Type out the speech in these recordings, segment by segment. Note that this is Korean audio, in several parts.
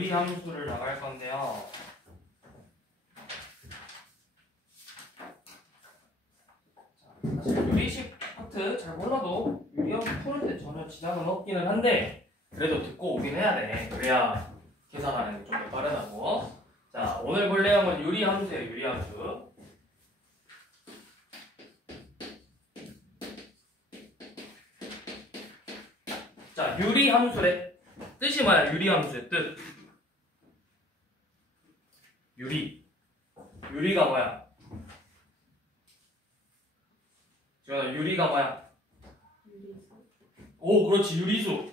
유리함수를 나갈 건데요. 사실 유리식 파트 잘 몰라도 유리함수 푸는데 전혀 지장은 없기는 한데 그래도 듣고 오긴 해야 돼. 그래야 계산하는 게 좀 더 빠르다고. 자, 오늘 볼 내용은 유리함수예요. 유리함수. 자, 유리함수래. 뜻이 뭐야? 유리함수의 뜻. 유리가 뭐야? 지원아, 유리가 뭐야? 오, 그렇지. 유리수.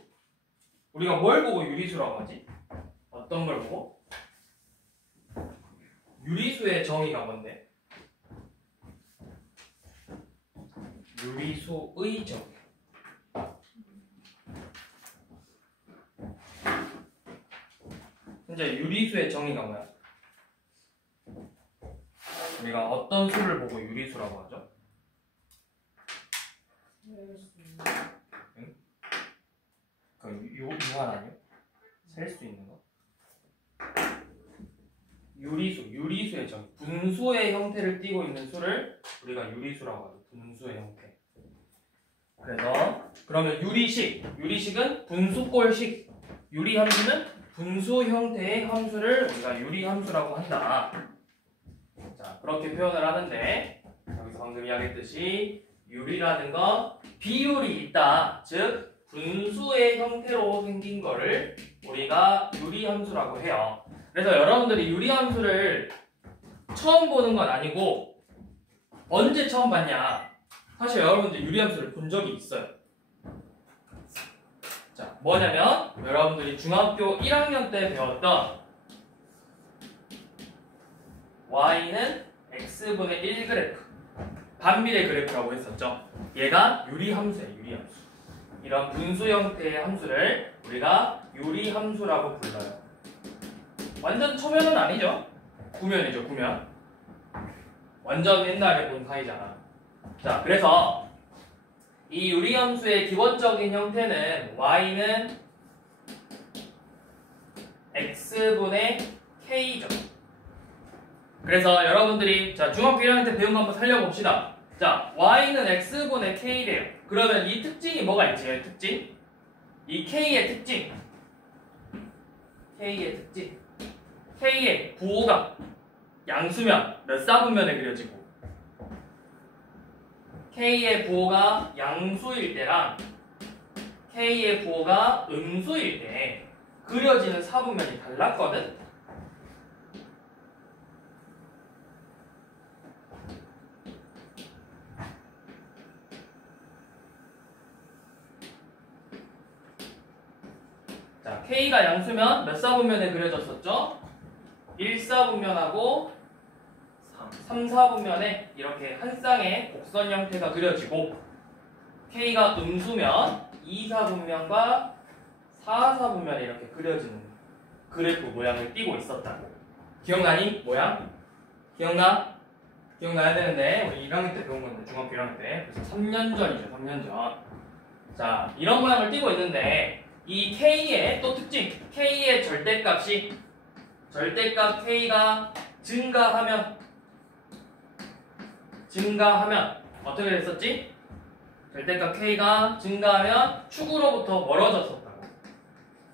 우리가 뭘 보고 유리수라고 하지? 어떤 걸 보고? 유리수의 정의가 뭔데? 유리수의 정. 현재 유리수의 정의가 뭐야? 우리가 어떤 수를 보고 유리수라고 하죠? 응? 그 유한 아니요? 셀 수 있는 거? 유리수의 정의. 분수의 형태를 띠고 있는 수를 우리가 유리수라고 하죠. 분수의 형태. 그래서 그러면 유리식은 분수꼴식, 유리함수는 분수 형태의 함수를 우리가 유리함수라고 한다. 자, 그렇게 표현을 하는데 여기서 방금 이야기했듯이 유리라는 건 비율이 있다. 즉 분수의 형태로 생긴 거를 우리가 유리함수라고 해요. 그래서 여러분들이 유리함수를 처음 보는 건 아니고 언제 처음 봤냐? 사실 여러분들 유리함수를 본 적이 있어요. 자, 뭐냐면 여러분들이 중학교 1학년 때 배웠던 y는 x분의 1 그래프, 반비례 그래프라고 했었죠. 얘가 유리함수예요. 유리함수. 이런 분수 형태의 함수를 우리가 유리함수라고 불러요. 완전 초면은 아니죠. 구면이죠. 구면. 완전 옛날에 본 사이잖아. 자, 그래서 이 유리함수의 기본적인 형태는 y는 x분의 k죠. 그래서 여러분들이 자 중학교 1학년 때 배운 거 한번 살려봅시다. 자, y는 x분의 k래요. 그러면 이 특징이 뭐가 있지? 특징? 이 k의 특징. k의 부호가 양수면 몇 사분면에 그려지고 k의 부호가 양수일 때랑 k의 부호가 음수일 때 그려지는 사분면이 달랐거든? 자, k가 양수면 몇 사분면에 그려졌었죠? 1사분면하고 3사분면에 이렇게 한 쌍의 곡선 형태가 그려지고 k가 음수면 2사분면과 4사분면에 이렇게 그려지는 그래프 모양을 띠고 있었다고. 기억나니? 모양? 기억나? 기억나야 되는데 우리 1학년 때 배운 건데 중학교 1학년 때. 그래서 3년 전이죠. 3년 전. 자, 이런 모양을 띠고 있는데 이 k의 또 특징, k의 절대값 k가 증가하면 어떻게 됐었지? 절대값 k가 증가하면 축으로부터 멀어졌었다고.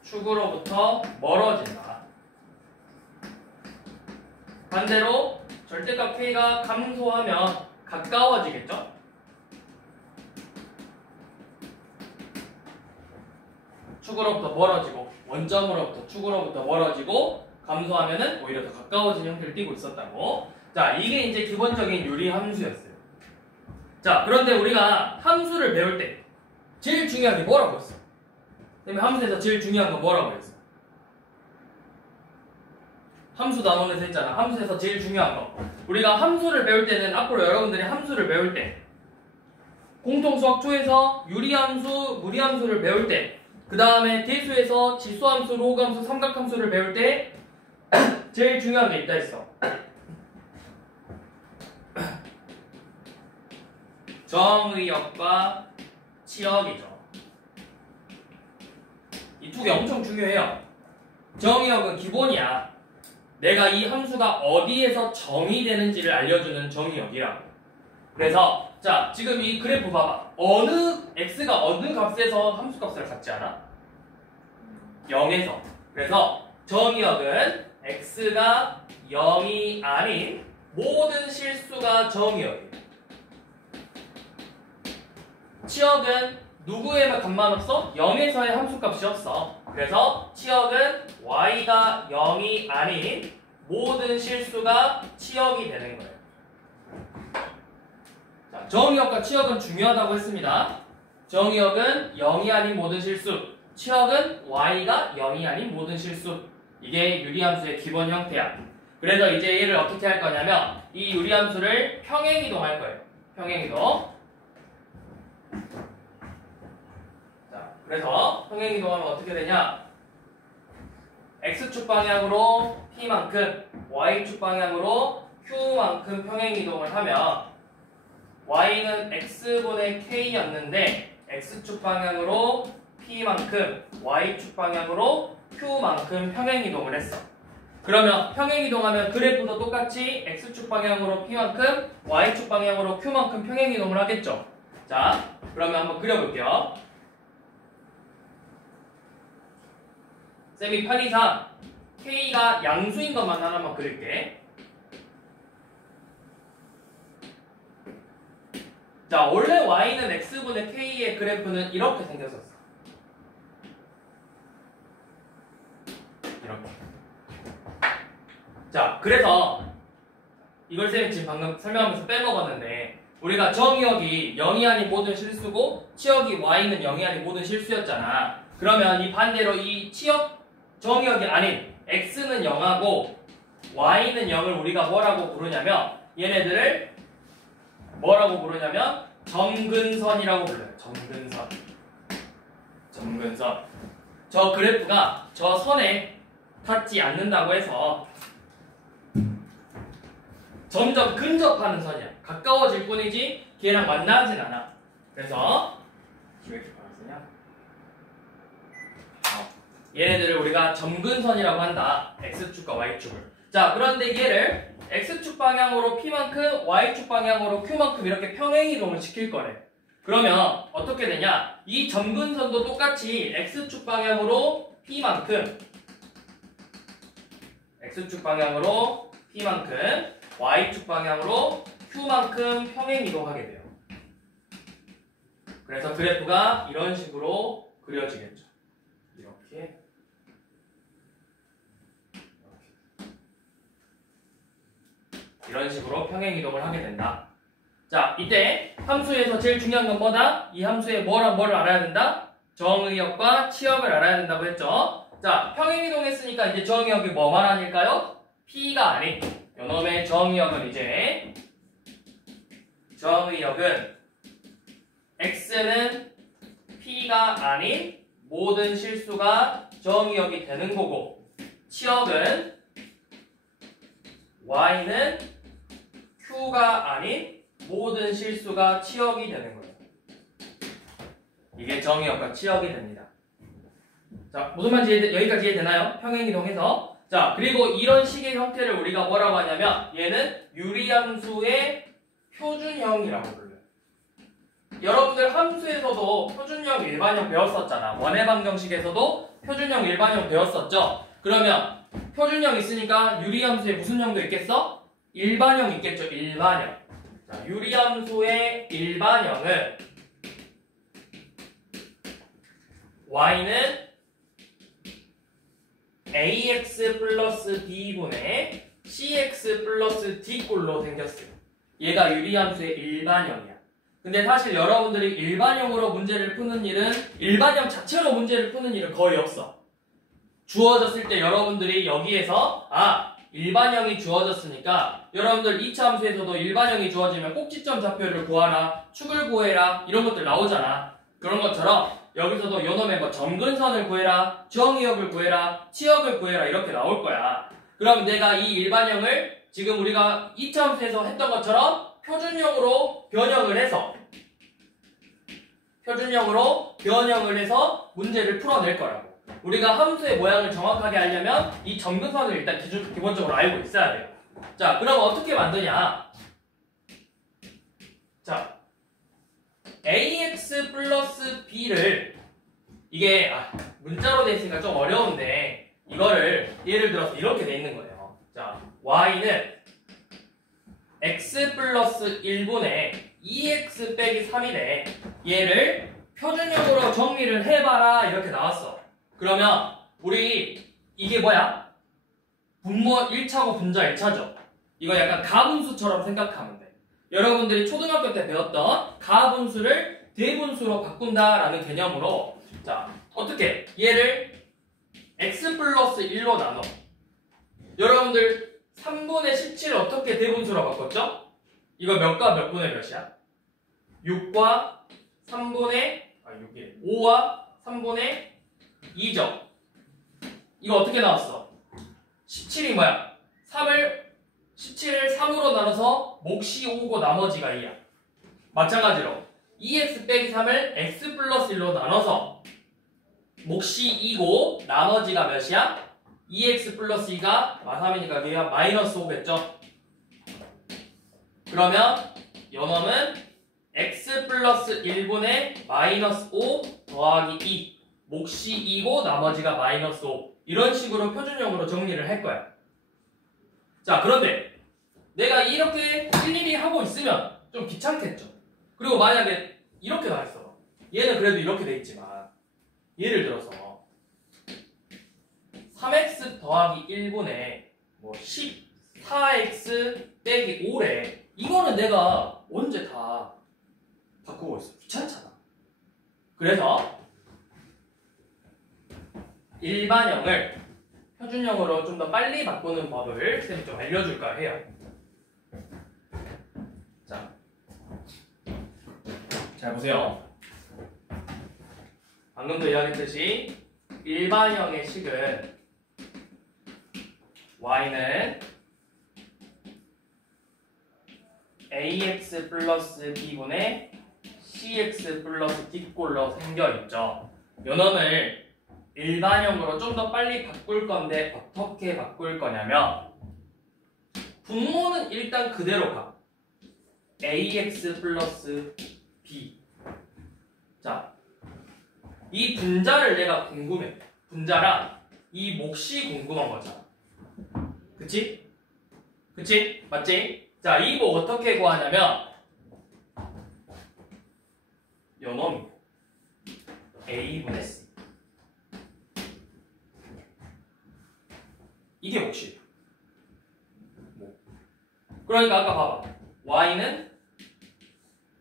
축으로부터 멀어진다. 반대로 절대값 k가 감소하면 가까워지겠죠? 축으로부터 멀어지고 원점으로부터 축으로부터 멀어지고 감소하면은 오히려 더 가까워진 형태를 띠고 있었다고. 자, 이게 이제 기본적인 유리함수였어요. 자, 그런데 우리가 함수를 배울 때 제일 중요한 게 뭐라고 했어? 그러면 함수에서 제일 중요한 건 뭐라고 했어? 함수 단원에서 했잖아. 함수에서 제일 중요한 거. 우리가 함수를 배울 때는 앞으로 여러분들이 함수를 배울 때 공통수학초에서 유리함수, 무리함수를 배울 때 그 다음에 대수에서 지수함수, 로그함수, 삼각함수를 배울 때 제일 중요한 게 있다 했어. 정의역과 치역이죠. 이 두 개 엄청 중요해요. 정의역은 기본이야. 내가 이 함수가 어디에서 정의되는지를 알려주는 정의역이라고. 그래서 자 지금 이 그래프 봐봐. x가 어느 값에서 함수값을 갖지 않아? 0에서. 그래서 정의역은 x가 0이 아닌 모든 실수가 정의역이에요. 치역은 누구의 값만 없어? 0에서의 함수값이 없어. 그래서 치역은 y가 0이 아닌 모든 실수가 치역이 되는 거예요. 자, 정의역과 치역은 중요하다고 했습니다. 정의역은 0이 아닌 모든 실수, 치역은 y가 0이 아닌 모든 실수. 이게 유리함수의 기본 형태야. 그래서 이제 얘를 어떻게 할 거냐면 이 유리함수를 평행이동할 거예요. 평행이동. 자, 그래서 평행이동하면 어떻게 되냐? x축 방향으로 p만큼, y축 방향으로 q만큼 평행이동을 하면 y는 x분의 k였는데 x축 방향으로 p만큼, y축 방향으로 q만큼 평행이동을 했어. 그러면 평행이동하면 그래프도 똑같이 x축 방향으로 p만큼, y축 방향으로 q만큼 평행이동을 하겠죠. 자, 그러면 한번 그려볼게요. 쌤이 편의상 k가 양수인 것만 하나만 그릴게. 자, 원래 y는 x분의 k의 그래프는 이렇게 생겼었어. 이렇게. 자, 그래서 이걸 쌤이 지금 방금 설명하면서 빼먹었는데 우리가 정의역이 0이 아닌 모든 실수고 치역이 y는 0이 아닌 모든 실수였잖아. 그러면 이 반대로 이 치역 정의역이 아닌 x는 0하고 y는 0을 우리가 뭐라고 부르냐면 얘네들을 뭐라고 부르냐면 점근선이라고 불러요. 점근선. 점근선. 저 그래프가 저 선에 닿지 않는다고 해서 점점 근접하는 선이야. 가까워질 뿐이지 걔랑 만나진 않아. 그래서 왜 이렇게 받았으냐? 얘네들을 우리가 점근선이라고 한다. x축과 y축을. 자, 그런데 얘를 x축 방향으로 p만큼, y축 방향으로 q만큼 이렇게 평행이동을 시킬 거래. 그러면 어떻게 되냐? 이 점근선도 똑같이 x축 방향으로 p만큼, x축 방향으로 p만큼, y축 방향으로 q만큼 평행이동하게 돼요. 그래서 그래프가 이런 식으로 그려지겠죠. 이렇게. 이런 식으로 평행이동을 하게 된다. 자, 이때 함수에서 제일 중요한 건 뭐다? 이 함수의 뭐랑 뭐를 알아야 된다? 정의역과 치역을 알아야 된다고 했죠. 자, 평행이동했으니까 이제 정의역이 뭐만 아닐까요? p가 아닌 요놈의 정의역은 이제 정의역은 x는 p가 아닌 모든 실수가 정의역이 되는 거고 치역은 y는 q가 아닌 모든 실수가 치역이 되는 거예요. 이게 정의역과 치역이 됩니다. 자, 무슨 말인지 여기까지 이해되나요? 평행이동해서. 자, 그리고 이런 식의 형태를 우리가 뭐라고 하냐면 얘는 유리함수의 표준형이라고 불러요. 여러분들 함수에서도 표준형, 일반형 배웠었잖아. 원해방정식에서도 표준형, 일반형 배웠었죠? 그러면 표준형 있으니까 유리함수에 무슨 형도 있겠어? 일반형 있겠죠? 일반형. 자, 유리함수의 일반형은 y는 ax 플러스 b분의 cx 플러스 d꼴로 생겼어요. 얘가 유리함수의 일반형이야. 근데 사실 여러분들이 일반형으로 문제를 푸는 일은 일반형 자체로 문제를 푸는 일은 거의 없어. 주어졌을 때 여러분들이 여기에서 일반형이 주어졌으니까 여러분들 2차 함수에서도 일반형이 주어지면 꼭지점 좌표를 구하라, 축을 구해라 이런 것들 나오잖아. 그런 것처럼 여기서도 요놈의 뭐 점근선을 구해라, 정의역을 구해라, 치역을 구해라 이렇게 나올 거야. 그럼 내가 이 일반형을 지금 우리가 2차 함수에서 했던 것처럼 표준형으로 변형을 해서 문제를 풀어낼 거라고. 우리가 함수의 모양을 정확하게 알려면 이 점근선을 일단 기본적으로 알고 있어야 돼요. 자, 그럼 어떻게 만드냐? 자, ax 플러스 b를 이게 문자로 돼 있으니까 좀 어려운데 이거를 예를 들어서 이렇게 돼 있는 거예요. 자, y는 x 플러스 1분의 2x 빼기 3이래. 얘를 표준형으로 정리를 해봐라 이렇게 나왔어. 그러면 우리 이게 뭐야? 분모 1차고 분자 1차죠. 이거 약간 가분수처럼 생각하면 돼. 여러분들이 초등학교 때 배웠던 가분수를 대분수로 바꾼다라는 개념으로 자, 어떻게? 얘를 x 플러스 1로 나눠. 여러분들 3분의 17을 어떻게 대분수로 바꿨죠? 이거 몇과 몇 분의 몇이야? 6과 3분의 6이 5와 3분의 2죠. 이거 어떻게 나왔어? 17이 뭐야? 17을 3으로 나눠서 몫이 5고 나머지가 2야. 마찬가지로 2x 빼기 3을 x 플러스 1로 나눠서 몫이 2고 나머지가 몇이야? 2x 플러스 2가 3이니까 여기가 마이너스 5겠죠? 그러면 요놈은 x 플러스 1분의 마이너스 5 더하기 2 몫이 2고 나머지가 마이너스 5 이런 식으로 표준형으로 정리를 할 거야. 자, 그런데 내가 이렇게 일일이 하고 있으면 좀 귀찮겠죠? 그리고 만약에 이렇게 나왔어. 얘는 그래도 이렇게 돼 있지만 예를 들어서 3x 더하기 1분의 14x 빼기 5래. 이거는 내가 언제 다 바꾸고 있어. 귀찮잖아. 그래서 일반형을 표준형으로 좀 더 빨리 바꾸는 법을 쌤이 좀 알려줄까 해요. 자, 잘 보세요. 방금도 이야기했듯이 일반형의 식은 y는 ax 플러스 b분의 cx 플러스 d꼴로 생겨있죠. 요놈을 일반형으로 좀 더 빨리 바꿀 건데 어떻게 바꿀 거냐면 분모는 일단 그대로 가. ax 플러스 b. 자, 이 분자를 내가 궁금해. 분자랑 이 몫이 궁금한 거잖아. 그치? 그치? 맞지? 자, 이 몫 어떻게 구하냐면 요놈 a분의 c. 이게 몫이에요. 그러니까 아까 봐봐. y는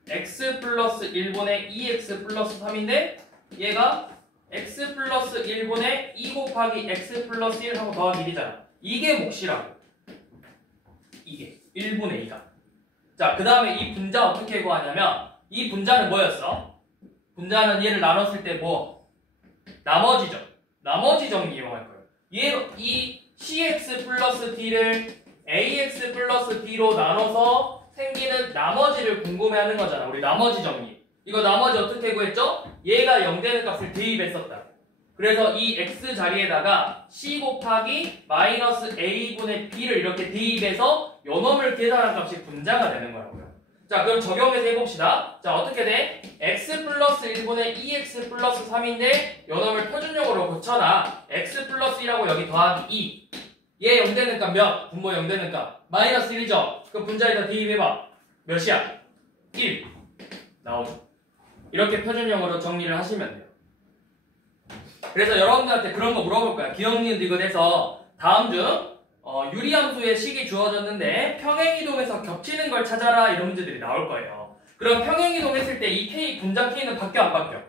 x 플러스 1분의 2x 플러스 3인데 얘가 x 플러스 1분의 2 곱하기 x 플러스 1 하고 더하기 1이잖아. 이게 몫이라고. 이게 1분의 2가. 자, 그 다음에 이 분자 어떻게 구하냐면 이 분자는 뭐였어? 분자는 얘를 나눴을 때 뭐? 나머지죠. 나머지 정리 이용할 거예요. 이 cx 플러스 d를 ax 플러스 b로 나눠서 생기는 나머지를 궁금해하는 거잖아. 우리 나머지 정리. 이거 나머지 어떻게 구했죠? 얘가 0 되는 값을 대입했었다. 그래서 이 x 자리에다가 c 곱하기 마이너스 a분의 b를 이렇게 대입해서 요놈을 계산한 값이 분자가 되는 거라고요. 자, 그럼 적용해서 해봅시다. 자, 어떻게 돼? x 플러스 1분의 2x 플러스 3인데 요놈을 표준형으로 고쳐놔. x 플러스 1하고 여기 더하기 2. 얘 0 되는 값 몇? 분모 0 되는 값. 마이너스 1이죠? 그 분자에다 대입해봐. 몇이야? 1. 나오죠. 이렇게 표준형으로 정리를 하시면 돼요. 그래서 여러분들한테 그런 거 물어볼 거야. 기억니은 디귿에서 다음 중 유리함수의 식이 주어졌는데 평행이동해서 겹치는 걸 찾아라 이런 문제들이 나올 거예요. 그럼 평행이동했을 때 이 K 분자 K는 바뀌어 안 바뀌어?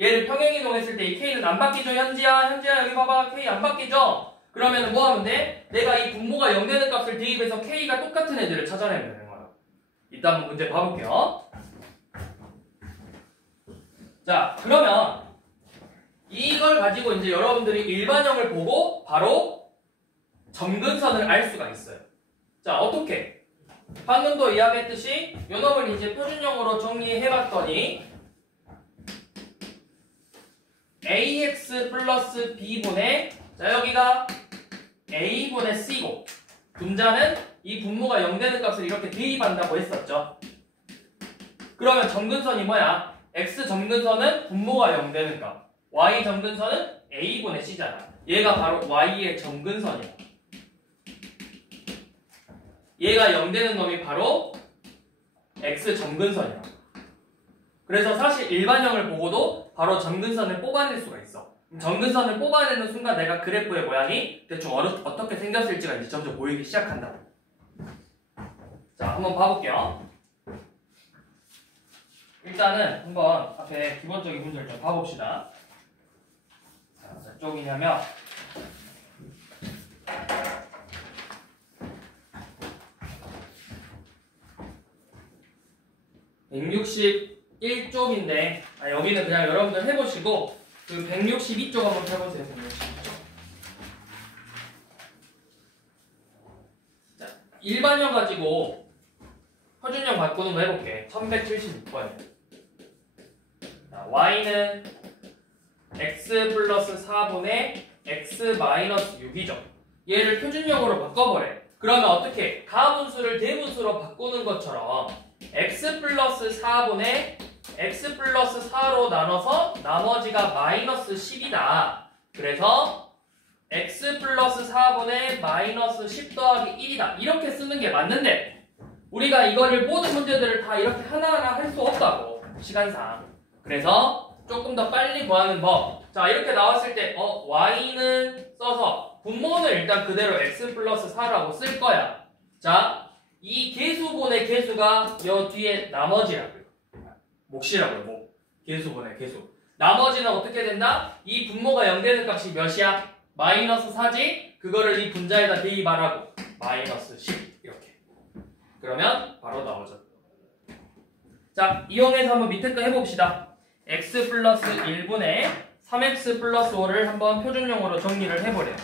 얘를 평행이동했을 때 이 K는 안 바뀌죠? 현지야 여기 봐봐. K 안 바뀌죠? 그러면 뭐 하면 돼? 내가 이 분모가 0 되는 값을 대입해서 K가 똑같은 애들을 찾아내면 되는 거야. 이따 한번 문제 봐볼게요. 자, 그러면 이걸 가지고 이제 여러분들이 일반형을 보고 바로 점근선을 알 수가 있어요. 자, 어떻게? 방금도 이야기했듯이 요놈을 이제 표준형으로 정리해봤더니 ax 플러스 b분의 자 여기가 a분의 c고 분자는 이 분모가 0 되는 값을 이렇게 대입한다고 했었죠. 그러면 점근선이 뭐야? x 점근선은 분모가 0 되는 값, y 점근선은 a분의 c잖아. 얘가 바로 y의 점근선이야. 얘가 0 되는 놈이 바로 x 점근선이야. 그래서 사실 일반형을 보고도 바로 점근선을 뽑아낼 수가 있어. 점근선을 뽑아내는 순간 내가 그래프의 모양이 대충 어떻게 생겼을지가 이제 점점 보이기 시작한다. 자, 한번 봐볼게요. 일단은 한번 앞에 기본적인 문제를 좀 봐봅시다. 자, 몇 쪽이냐면 161쪽인데 여기는 그냥 여러분들 해보시고 그 162쪽 한번 해보세요. 162쪽. 자, 일반형 가지고 표준형 바꾸는 거 해볼게. 1176번이에요. 자, y는 x 플러스 4분의 x 마이너스 6이죠. 얘를 표준형으로 바꿔버려. 그러면 어떻게? 가분수를 대분수로 바꾸는 것처럼 x 플러스 4분의 x 플러스 4로 나눠서 나머지가 마이너스 10이다. 그래서 x 플러스 4분의 마이너스 10 더하기 1이다. 이렇게 쓰는 게 맞는데 우리가 이거를 모든 문제들을 다 이렇게 하나하나 할 수 없다고 시간상. 그래서 조금 더 빨리 구하는 법. 자, 이렇게 나왔을 때 y는 써서 분모는 일단 그대로 x 플러스 4라고 쓸 거야. 자, 이 계수분의 계수가 여 뒤에 나머지라고요. 몫이라고요. 몫. 계수분의 계수. 나머지는 어떻게 된다? 이 분모가 0 되는 값이 몇이야? 마이너스 4지? 그거를 이 분자에다 대입하라고. 마이너스 10 이렇게. 그러면 바로 나오죠. 자, 이용해서 한번 밑에 거 해봅시다. x 플러스 1분의 3x 플러스 5를 한번 표준형으로 정리를 해보래요.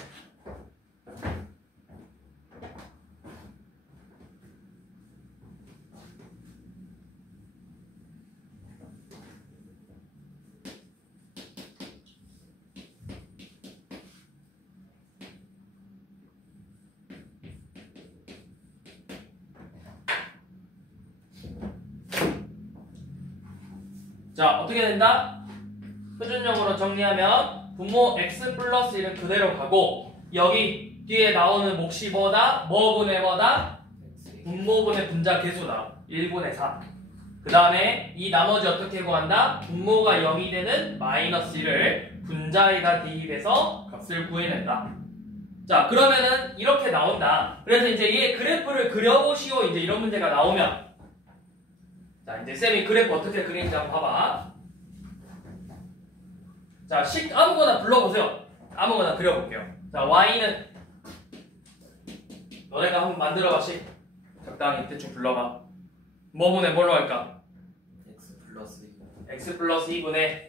자, 어떻게 된다? 표준형으로 정리하면 분모 x 플러스 1은 그대로 가고 여기 뒤에 나오는 몫이 뭐다? 뭐분의 뭐다? 분모분의 분자 계수다. 1분의 4. 그 다음에 이 나머지 어떻게 구한다? 분모가 0이 되는 마이너스 1을 분자에다 대입해서 값을 구해낸다. 자, 그러면은 이렇게 나온다. 그래서 이제 얘 그래프를 그려보시오. 이제 이런 문제가 나오면 자, 이제 쌤이 그래프 어떻게 그리는지 한번 봐봐. 자, 아무거나 불러보세요. 아무거나 그려볼게요. 자, y는 너네가 한번 만들어봐. 적당히 대충 불러봐. 뭐분의 뭘로 할까? x 플러스 2분의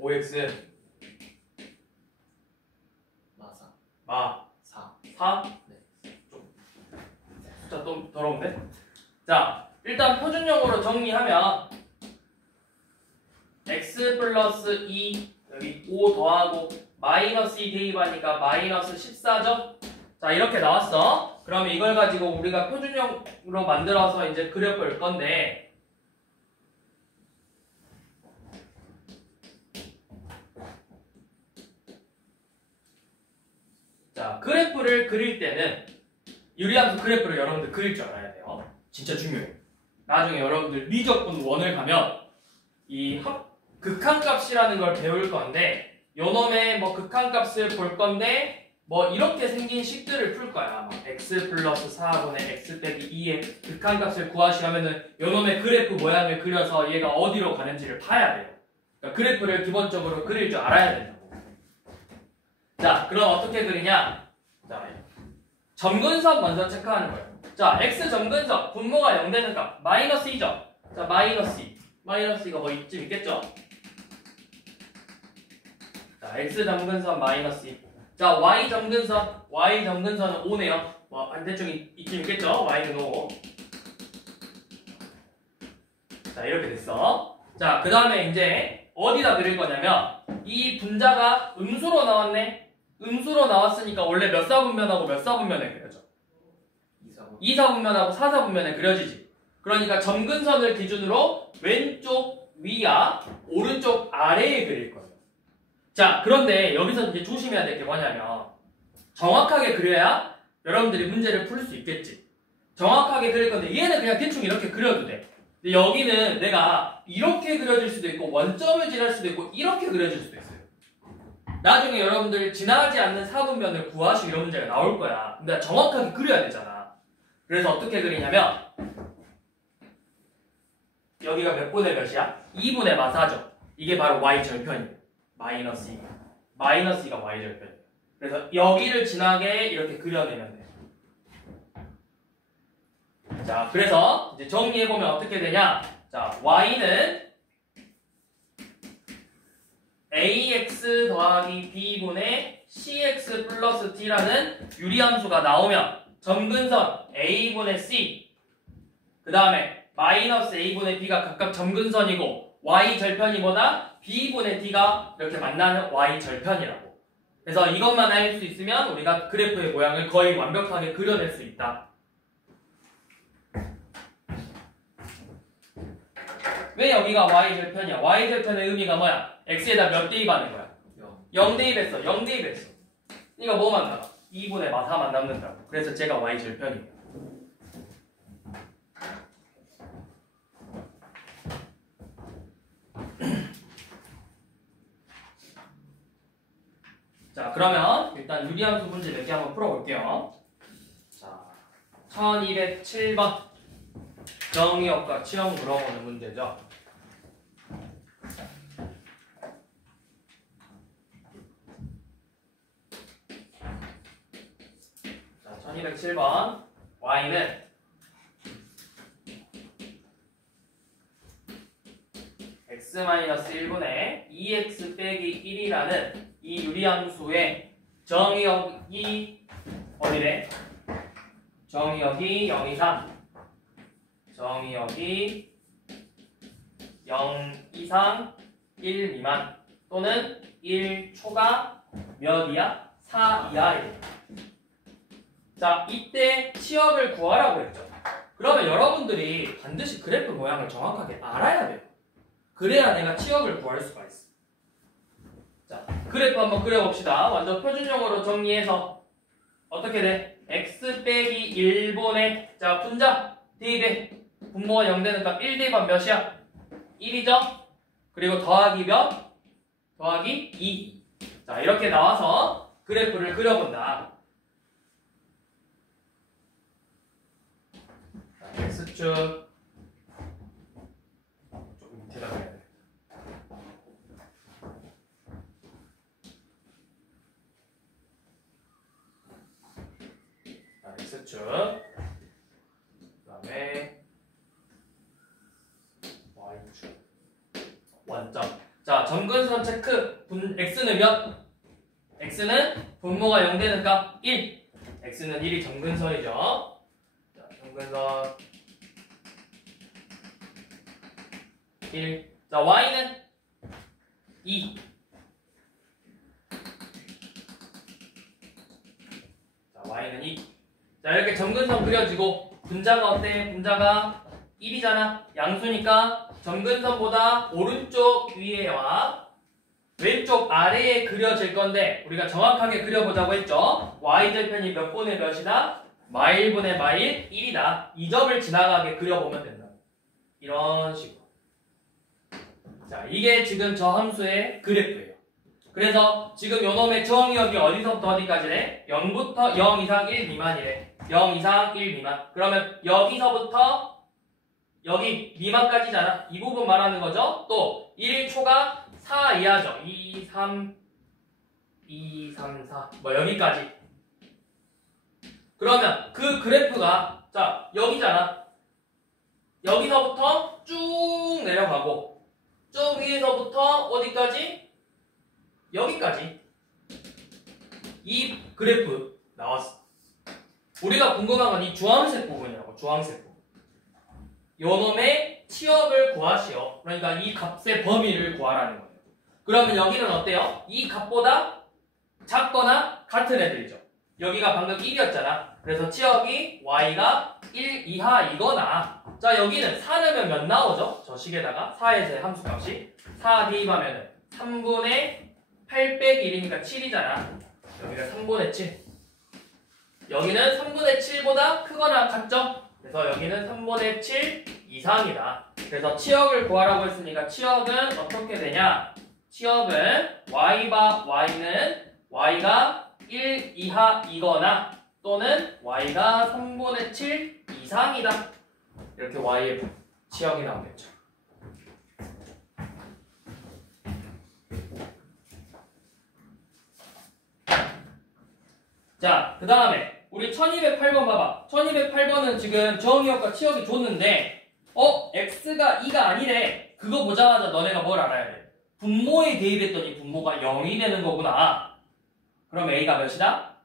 5x 마 4? 숫자 또 더러운데? 자, 일단 표준형으로 정리하면 x 플러스 2 여기 5 더하고 마이너스 2 대입하니까 마이너스 14죠? 자, 이렇게 나왔어. 그러면 이걸 가지고 우리가 표준형으로 만들어서 이제 그려볼 건데 자, 그래프를 그릴 때는 유리함수 그래프를 여러분들 그릴 줄 알아야 돼요. 진짜 중요해요. 나중에 여러분들 미적분 1을 가면 이 극한값이라는 걸 배울 건데 요놈의 뭐 극한값을 볼 건데 뭐 이렇게 생긴 식들을 풀 거야. x 플러스 4분의 x 빼기 2의 극한값을 구하시 하면은 요놈의 그래프 모양을 그려서 얘가 어디로 가는지를 봐야 돼요. 그러니까 그래프를 기본적으로 그릴 줄 알아야 된다고. 자, 그럼 어떻게 그리냐? 자, 점근선 먼저 체크하는 거예요. 자, x 점근선 분모가 0 되는 값 마이너스 2죠. 자, 마이너스 2. 마이너스 2가 뭐 이쯤 있겠죠? 자, x 점근선 마이너스 2. 자, y 점근선은 5네요. 뭐 한 대충 이쯤 있겠죠? y는 5. 자, 이렇게 됐어. 자, 그 다음에 이제 어디다 그릴 거냐면 이 분자가 음수로 나왔네. 음수로 나왔으니까 원래 몇 사분면하고 몇 사분면에 그려져? 2사분면하고 4사분면에 그려지지. 그러니까 점근선을 기준으로 왼쪽 위야 오른쪽 아래에 그릴 거예요. 자, 그런데 여기서 이제 조심해야 될 게 뭐냐면 정확하게 그려야 여러분들이 문제를 풀 수 있겠지. 정확하게 그릴 건데 얘는 그냥 대충 이렇게 그려도 돼. 근데 여기는 내가 이렇게 그려질 수도 있고 원점을 지날 수도 있고 이렇게 그려질 수도 있어요. 나중에 여러분들 지나가지 않는 사분면을 구하시고 이런 문제가 나올 거야. 근데 정확하게 그려야 되잖아. 그래서 어떻게 그리냐면 여기가 몇 분의 몇이야? 2분의 마사죠. 이게 바로 y절편이에요. 마이너스 2. 마이너스 2가 y절편이에요. 그래서 여기를 지나게 이렇게 그려내면 돼요. 자, 그래서 이제 정리해보면 어떻게 되냐? 자, y는 ax 더하기 b분의 cx 플러스 t라는 유리함수가 나오면 점근선 a분의 c 그 다음에 마이너스 a분의 b가 각각 점근선이고 y절편이 뭐다? b분의 d가 이렇게 만나는 y절편이라고. 그래서 이것만 알 수 있으면 우리가 그래프의 모양을 거의 완벽하게 그려낼 수 있다. 왜 여기가 y절편이야? y절편의 의미가 뭐야? x에다 몇 대입하는 거야? 0 대입했어. 0 대입했어. 그러니까 뭐만 남아? 2분의 마4만 남는다고. 그래서 제가 y절편이에요. 자, 그러면 일단 유리함수 문제 몇 개 한번 풀어볼게요. 자, 1207번 정의역과 치역 물어보는 문제죠. 자, 1207번 y는 x-1분의 2x 빼기 1이라는 이 유리함수의 정의역이 어디래? 정의역이 0 이상 정의역이 0 이상 1 미만 또는 1 초가 몇이야? 4 이하래. 자, 이때 치역을 구하라고 했죠. 그러면 여러분들이 반드시 그래프 모양을 정확하게 알아야 돼요. 그래야 내가 치역을 구할 수가 있어. 자, 그래프 한번 그려봅시다. 완전 표준형으로 정리해서 어떻게 돼? x 빼기 1분의 자, 분자 대입에 분모가 0 되는 값 1 대입하면 몇이야? 1이죠? 그리고 더하기 몇? 더하기 2. 자, 이렇게 나와서 그래프를 그려본다. 자, x축 조금 밑에다 그려야 돼. 자, x축 그 다음에 y축 원점. 자, 점근선 체크. x는 몇? x는 분모가 0 되는 값 1. x는 1이 점근선이죠. 자, 점근선 1. 자, y는 2. 자, y는 2. 자, 이렇게 점근선 그려지고 분자가 어때? 분자가 1이잖아. 양수니까 점근선보다 오른쪽 위에와 왼쪽 아래에 그려질 건데 우리가 정확하게 그려보자고 했죠. y절편이 몇 분의 몇이다? 마일분의 마일 1이다. 이 점을 지나가게 그려보면 된다. 이런 식으로. 자, 이게 지금 저 함수의 그래프예요. 그래서 지금 요놈의 정의역이 어디서부터 어디까지래? 0부터 0 이상 1 미만이래. 0 이상 1 미만. 그러면 여기서부터 여기 미만까지잖아. 이 부분 말하는 거죠. 또 1초가 4 이하죠. 2, 3, 4 뭐 여기까지. 그러면 그 그래프가 자 여기잖아. 여기서부터 쭉 내려가고 쭉 위에서부터 어디까지? 여기까지. 이 그래프 나왔어. 우리가 궁금한 건 이 주황색 부분이라고. 주황색 부분. 요놈의 치역을 구하시오. 그러니까 이 값의 범위를 구하라는 거예요. 그러면 여기는 어때요? 이 값보다 작거나 같은 애들이죠. 여기가 방금 1이었잖아. 그래서 치역이 y가 1 이하이거나, 자 여기는 4 넣으면 몇 나오죠? 저 식에다가 4에서의 함수값이 4 대입하면 3분의 8 빼기 1이니까 7이잖아. 여기가 3분의 7. 여기는 3분의 7보다 크거나 같죠? 그래서 여기는 3분의 7 이상이다. 그래서 치역을 구하라고 했으니까 치역은 어떻게 되냐? 치역은 y는 y가 1 이하이거나 또는 y가 3분의 7 이상이다. 이렇게 y의 치역이 나오겠죠. 자, 그 다음에 우리 1208번 봐봐. 1208번은 지금 정의역과 치역이 줬는데 x가 2가 아니래. 그거 보자마자 너네가 뭘 알아야 돼? 분모에 대입했더니 분모가 0이 되는 거구나. 그럼 a가 몇이다?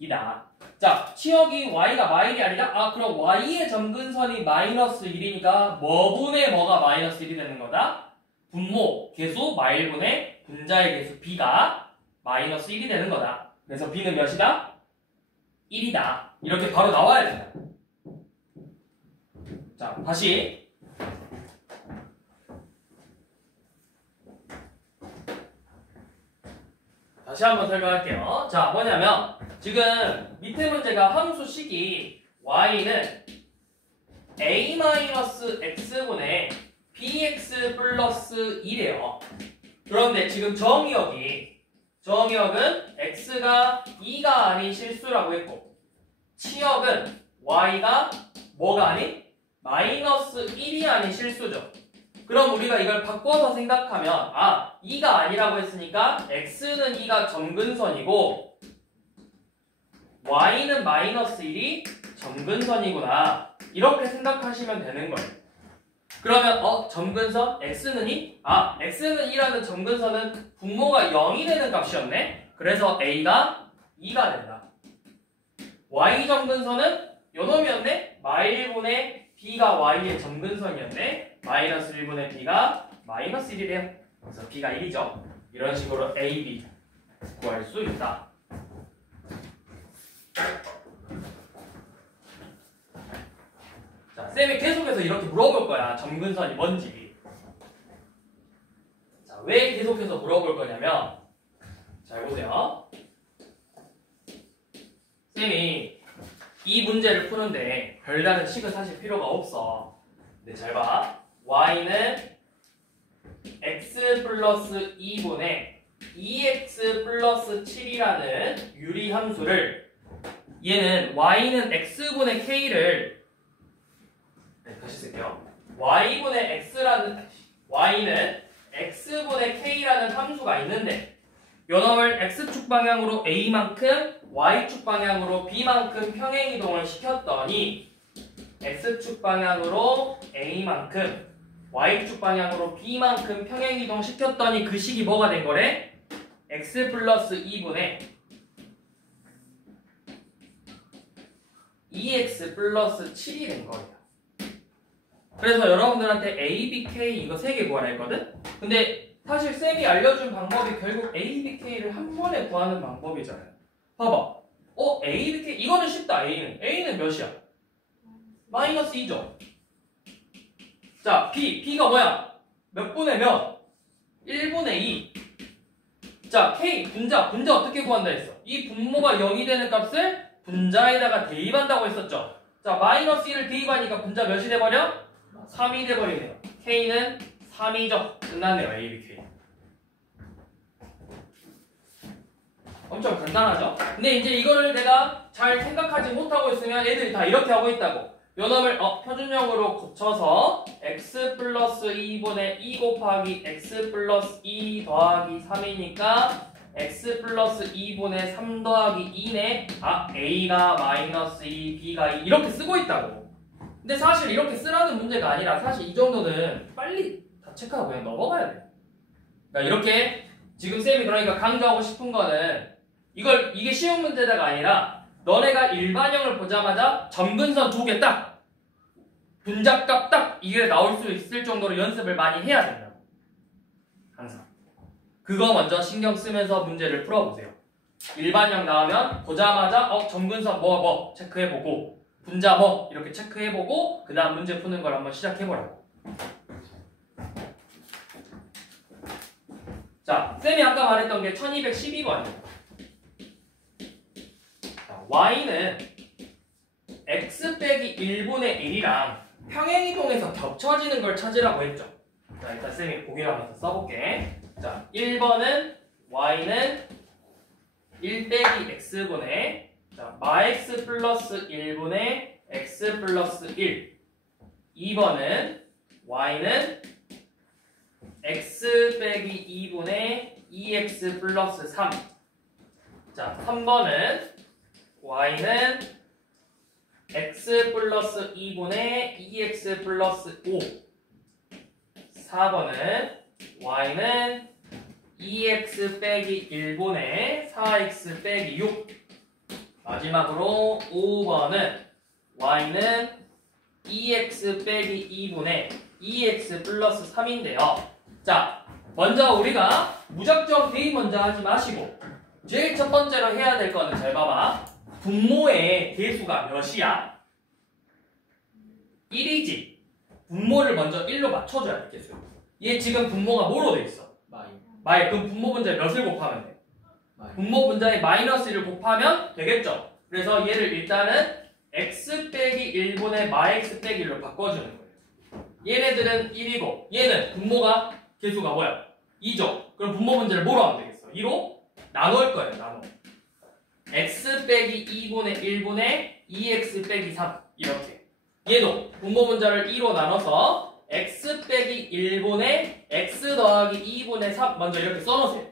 2다. 자, 치역이 y가 마일이 아니라 그럼 y의 점근선이 마이너스 1이니까 뭐분의 뭐가 마이너스 1이 되는 거다? 분모 개수 마일분의 분자의 개수 b가 마이너스 1이 되는 거다. 그래서 b는 몇이다? 1이다. 이렇게 바로 나와야 된다. 자, 다시 한번 설명할게요. 자, 뭐냐면 지금 밑에 문제가 함수식이 y는 a-x분의 bx 플러스 1이에요. 그런데 지금 정의역은 x가 2가 아닌 실수라고 했고, 치역은 y가 뭐가 아닌? 마이너스 1이 아닌 실수죠. 그럼 우리가 이걸 바꿔서 생각하면 2가 아니라고 했으니까 x는 2가 점근선이고 y는 마이너스 1이 점근선이구나. 이렇게 생각하시면 되는 거예요. 그러면 점근선 x는 2? x는 2라는 점근선은 분모가 0이 되는 값이었네. 그래서 a가 2가 된다. y 점근선은 요놈이었네. 마일분의 b가 y의 점근선이었네. 마이너스 1분의 b가 마이너스 1이래요. 그래서 b가 1이죠. 이런 식으로 a, b 구할 수 있다. 자, 쌤이 계속해서 이렇게 물어볼 거야. 점근선이 뭔지. 자, 왜 계속해서 물어볼 거냐면, 잘 보세요. 쌤이 이 문제를 푸는데 별다른 식은 사실 필요가 없어. 근데 잘 봐. y는 x 플러스 2분의 2x 플러스 7이라는 유리함수를, 얘는 y는 x분의 k를, 다시 쓸게요. y는 x분의 k라는 함수가 있는데 요놈을 x축 방향으로 a만큼 y축 방향으로 b만큼 평행이동을 시켰더니 x축 방향으로 a만큼 y축 방향으로 b만큼 평행이동 시켰더니 그 식이 뭐가 된 거래? x 플러스 2분의 2x 플러스 7이 된 거예요. 그래서 여러분들한테 a, b, k 이거 3개 구하라 했거든? 근데 사실 쌤이 알려준 방법이 결국 a, b, k를 한 번에 구하는 방법이잖아요. 봐봐. a, b, k 이거는 쉽다. a는 몇이야? 마이너스 2죠. 자, b가 뭐야? 몇 분의 몇? 1분의 2. 자, k 분자 어떻게 구한다 했어? 이 분모가 0이 되는 값을 분자에다가 대입한다고 했었죠. 자, 마이너스 1을 대입하니까 분자 몇이 돼버려? 3이 돼버리네요. k는 3이죠. 끝났네요. a, b, k. 엄청 간단하죠? 근데 이제 이거를 내가 잘 생각하지 못하고 있으면 애들이 다 이렇게 하고 있다고. 요놈을 표준형으로 고쳐서 x 플러스 2분의 2 곱하기 x 플러스 2 더하기 3이니까 x 플러스 2분의 3 더하기 2네. a가 마이너스 2, b가 2 이렇게 쓰고 있다고. 근데 사실 이렇게 쓰라는 문제가 아니라 사실 이 정도는 빨리 다 체크하고 그냥 넘어가야 돼. 그러니까 이렇게 지금 쌤이 그러니까 강조하고 싶은 거는 이게 쉬운 문제다가 아니라 너네가 일반형을 보자마자 점근선 2개 딱 분자값 딱 이게 나올 수 있을 정도로 연습을 많이 해야 된다고. 항상. 그거 먼저 신경 쓰면서 문제를 풀어보세요. 일반형 나오면 보자마자 점근선 뭐 체크해보고 분자 뭐 이렇게 체크해보고 그 다음 문제 푸는 걸 한번 시작해보라고. 자, 쌤이 아까 말했던 게 1212번이에요. y는 x 빼기 1분의 1이랑 평행이동에서 겹쳐지는 걸 찾으라고 했죠. 자, 일단 쌤이 보기하면서 써볼게. 자, 1번은 y는 1 빼기 x분의 마x 플러스 1분의 x 플러스 1. 2번은 y는 x 빼기 2분의 2x 플러스 3. 자, 3번은 y는 x 플러스 2분의 2x 플러스 5. 4번은 y는 2x 빼기 1분의 4x 빼기 6. 마지막으로 5번은 y는 2x 빼기 2분의 2x 플러스 3인데요. 자, 먼저 우리가 무작정 대입 먼저 하지 마시고 제일 첫 번째로 해야 될 거는 잘 봐봐. 분모의 개수가 몇이야? 1이지. 분모를 먼저 1로 맞춰줘야 돼, 개수. 얘 지금 분모가 뭐로 돼 있어? 마이. 그럼 분모 분자에 몇을 곱하면 돼? 분모 분자에 마이너스 1을 곱하면 되겠죠? 그래서 얘를 일단은 x 빼기 1분의 마x 빼기 1로 바꿔주는 거예요. 얘네들은 1이고 얘는 분모가 개수가 뭐야? 2죠? 그럼 분모 분자를 뭐로 하면 되겠어? 2로 나눌 거예요, 나눠. x 빼기 2분의 1분의 2x 빼기 3 이렇게. 얘도 분모 분자를 2로 나눠서 x 빼기 1분의 x 더하기 2분의 3 먼저 이렇게 써놓으세요.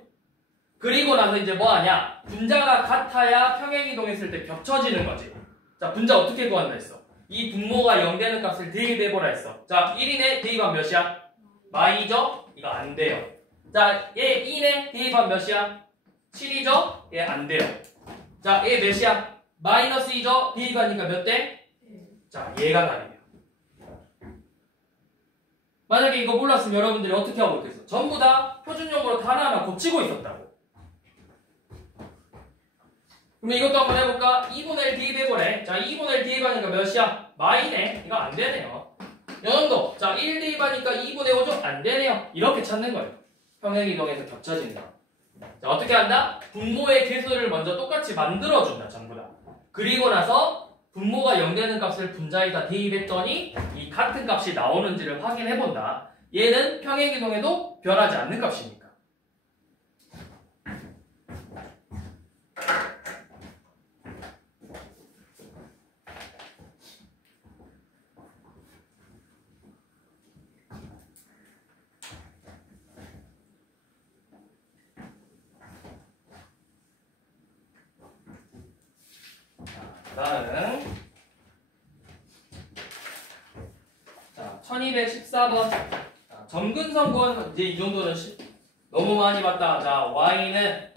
그리고 나서 이제 뭐 하냐? 분자가 같아야 평행이동했을 때 겹쳐지는 거지. 자, 분자 어떻게 구한다 했어? 이 분모가 0 되는 값을 대입해보라 했어. 자, 1이네 대입하면 몇이야? 마이죠? 이거 안 돼요. 자, 얘 2네 대입하면 몇이야? 7이죠? 얘 안 돼요. 자, 얘 몇이야? 마이너스 2죠? 대입하니까 몇 대? 자, 얘가 답이에요. 만약에 이거 몰랐으면 여러분들이 어떻게 하고 있겠어? 전부 다 표준용으로 다 하나하나 고치고 있었다고. 그럼 이것도 한번 해볼까? 2분의 1 대입해보래. 자, 2분의 1 대입하니까 몇이야? 마이네. 이거 안 되네요. 요놈도 자, 1 대입하니까 2분의 5죠? 안 되네요. 이렇게 찾는 거예요. 평행이동에서 겹쳐진다. 자, 어떻게 한다? 분모의 개수를 먼저 똑같이 만들어준다, 전부 다. 그리고 나서 분모가 0 되는 값을 분자에다 대입했더니 이 같은 값이 나오는지를 확인해본다. 얘는 평행이동에도 변하지 않는 값이니까. 다음 자, 1214번. 자, 점근선권 이제 이 정도는 너무 많이 봤다. 자, y는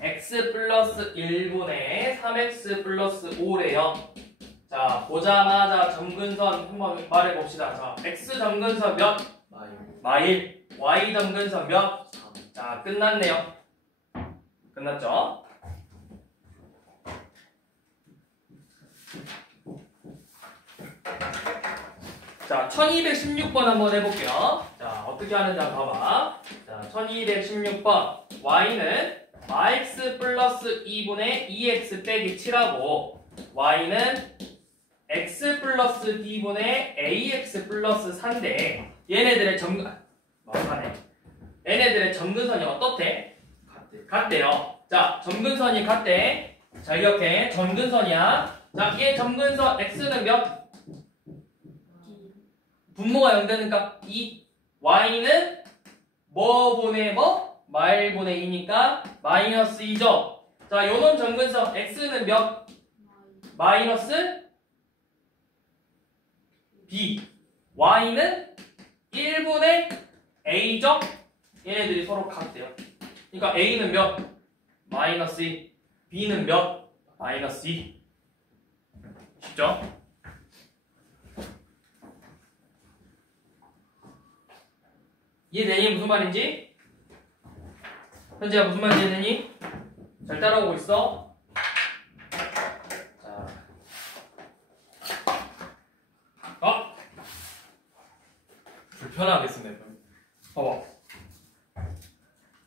x 플러스 1분의 3x 플러스 5래요. 자, 보자마자 점근선 한번 말해봅시다. 자, x 점근선 몇? 마일. y 점근선 몇? 자, 끝났네요. 끝났죠? 자, 1216번 한번 해볼게요. 자, 어떻게 하는지 한번 봐봐. 자, 1216번. y는 x 플러스 2분의 2x 빼기 7하고 y는 x 플러스 b분의 ax 플러스 4인데 얘네들의 얘네들의 점근선이 어떻대? 같대요. 자, 점근선이 같대. 자, 이렇게 점근선이야. 자, 얘 점근선 x는 몇? 분모가 0 되는 값 2. y는 뭐 분의 뭐? 마일 분의 2니까 마이너스 2죠. 자, 요놈 점근선 x는 몇? 마이너스 b. y는 1분의 a죠. 얘네들이 서로 같대요. 그러니까 a는 몇? 마이너스 2. b는 몇? 마이너스 2. 쉽죠? 이해되니? 무슨 말인지? 현재야 무슨 말인지 이해되니? 잘 따라오고 있어? 자. 불편하겠습니다. 봐봐.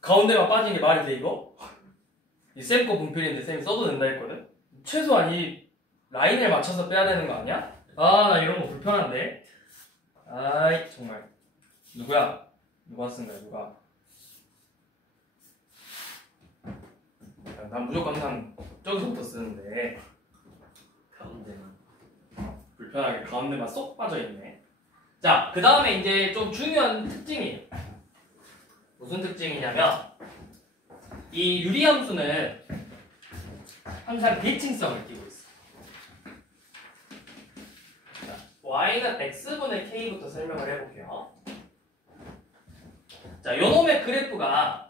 가운데만 빠진 게 말이 돼 이거? 이 쌤 거 분필인데 쌤이 써도 된다 했거든? 최소한 이 라인을 맞춰서 빼야 되는 거 아니야? 아, 나 이런 거 불편한데? 아이 정말. 누구야? 누가 쓴 거야 누가? 난 무조건 항상 저기서부터 쓰는데 가운데만. 불편하게 가운데만 쏙 빠져있네. 자, 그 다음에 이제 좀 중요한 특징이에요. 무슨 특징이냐면 이 유리함수는 항상 대칭성을 띠고 있어. 자, y는 x분의 k부터 설명을 해볼게요. 자, 요놈의 그래프가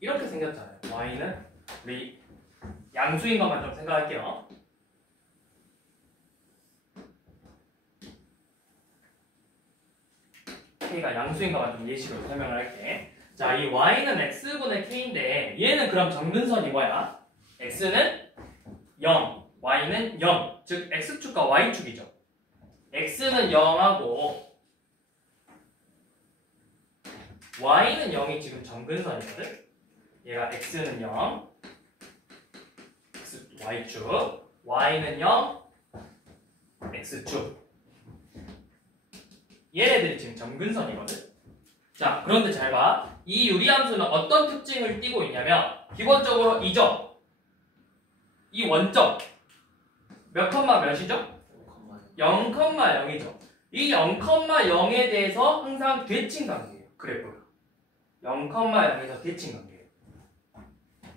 이렇게 생겼잖아요. y는 우리 양수인 것만 좀 생각할게요. k가 양수인 것만 좀 예시로 설명을 할게. 자, 이 y는 x분의 k인데 얘는 그럼 점근선이 뭐야? x는 0, y는 0. 즉 x축과 y축이죠. x는 0하고 y는 0이 지금 점근선이거든. 얘가 x는 0, y축, y는 0, x축. 얘네들이 지금 점근선이거든. 자, 그런데 잘 봐. 이 유리함수는 어떤 특징을 띠고 있냐면 기본적으로 이 점, 이 원점 몇 컴마 몇이죠? 0,0이죠. 이 0,0에 대해서 항상 대칭 관계예요. 그래프가 0,0에서 대칭 관계예요.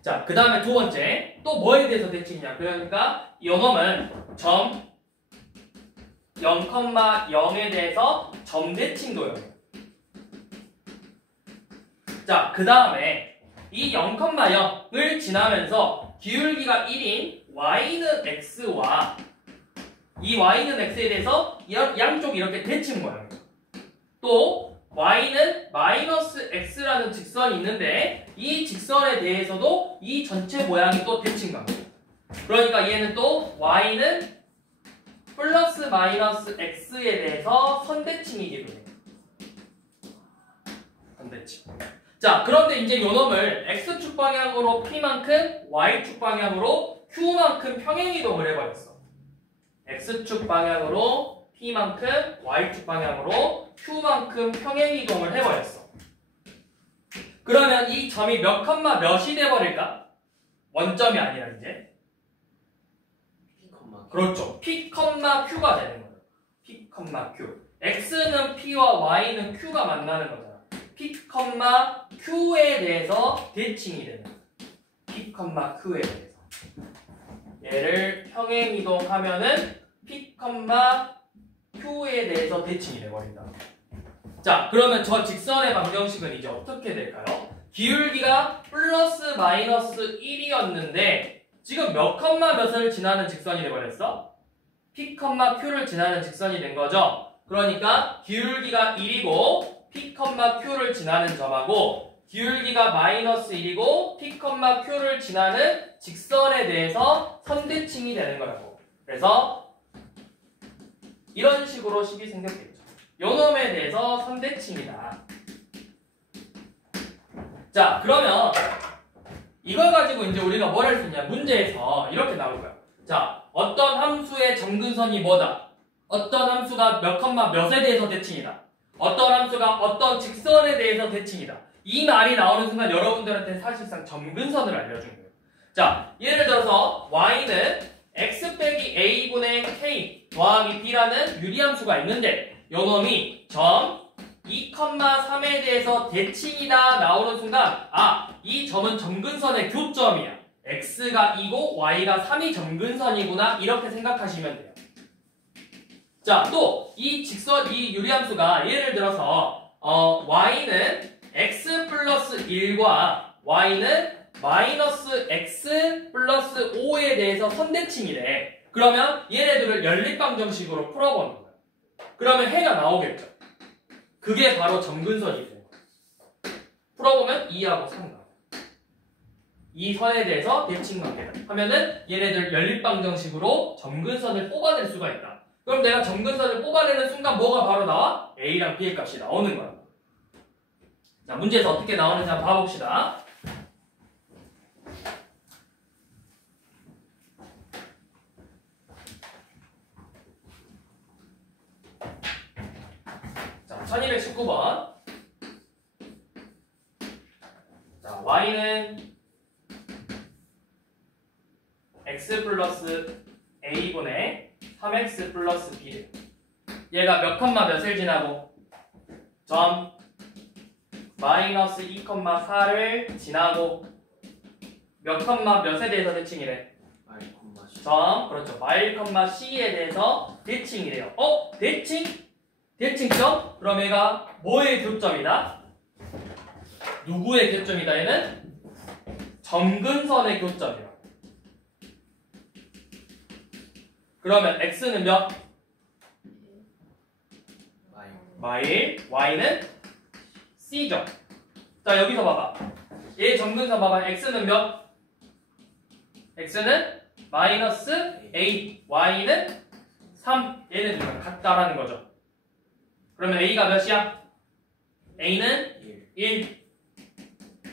자, 그 다음에 두 번째 또 뭐에 대해서 대칭이냐? 그러니까 요놈은 점 0,0에 대해서 점대칭도예요. 자, 그 다음에 이 0,0을 지나면서 기울기가 1인 y는 x와 이 y는 x에 대해서 양쪽 이렇게 대칭 모양이에요. 또 y는 마이너스 x라는 직선이 있는데 이 직선에 대해서도 이 전체 모양이 또 대칭 관계예요. 그러니까 얘는 또 y는 플러스 마이너스 x에 대해서 선대칭이기도 해요. 선대칭. 자, 그런데 이제 요놈을 x축 방향으로 p만큼 y축 방향으로 q만큼 평행이동을 해버렸어. x축 방향으로 p만큼 y축 방향으로 q만큼 평행이동을 해버렸어. 그러면 이 점이 몇 컴마 몇이 돼버릴까? 원점이 아니라 이제 그렇죠. p, q가 되는 거예요. p, q. x는 p와 y는 q가 만나는 거잖아. p, q에 대해서 대칭이 되는 거예요. p, q에 대해서. 얘를 평행이동하면은 p, q에 대해서 대칭이 돼버린다. 자, 그러면 저 직선의 방정식은 이제 어떻게 될까요? 기울기가 플러스 마이너스 1이었는데 지금 몇 컴마 몇을 지나는 직선이 돼버렸어? p, q를 지나는 직선이 된 거죠? 그러니까 기울기가 1이고 p, q를 지나는 점하고 기울기가 마이너스 1이고 p, q를 지나는 직선에 대해서 선대칭이 되는 거라고. 그래서 이런 식으로 식이 생겼겠죠. 요놈에 대해서 선대칭이다. 자, 그러면 이걸 가지고 이제 우리가 뭘 할 수 있냐? 문제에서 이렇게 나올 거야. 자, 어떤 함수의 점근선이 뭐다? 어떤 함수가 몇 컴마 몇에 대해서 대칭이다. 어떤 함수가 어떤 직선에 대해서 대칭이다. 이 말이 나오는 순간 여러분들한테 사실상 점근선을 알려준 거예요. 자, 예를 들어서 y는 x 빼기 a분의 k 더하기 b라는 유리함수가 있는데 요놈이 점 2,3에 대해서 대칭이다 나오는 순간 이 점은 점근선의 교점이야. x가 2고 y가 3이 점근선이구나 이렇게 생각하시면 돼요. 자, 또 이 직선, 이 유리함수가 예를 들어서 y는 x 플러스 1과 y는 마이너스 x 플러스 5에 대해서 선대칭이래. 그러면 얘네들을 연립방정식으로 풀어보는 거야. 그러면 해가 나오겠죠. 그게 바로 점근선이 되는 거야. 풀어보면 2하고 3 나와. 이 선에 대해서 대칭관계다 하면은 얘네들 연립방정식으로 점근선을 뽑아낼 수가 있다. 그럼 내가 점근선을 뽑아내는 순간 뭐가 바로 나와? A랑 B의 값이 나오는 거야. 자, 문제에서 어떻게 나오는지 한번 봐봅시다. 자, 1219번. 자, y는 x 플러스 a분의 3x 플러스 b래요. 얘가 몇 컴마 몇을 지나고? 점 마이너스 2,4를 지나고 몇 컴마 몇에 대해서 대칭이래? 점, 그렇죠. 마일 컴마 c에 대해서 대칭이래요. 대칭? 대칭점? 그럼 얘가 뭐의 교점이다? 누구의 교점이다? 얘는 점근선의 교점이야. 그러면 x는 몇? 마일, y는 c죠. 자, 여기서 봐봐. 얘 점근선 봐봐. x는 몇? x는 마이너스 a, y는 3. 얘네들과 같다라는 거죠. 그러면 a가 몇이야? a는 1,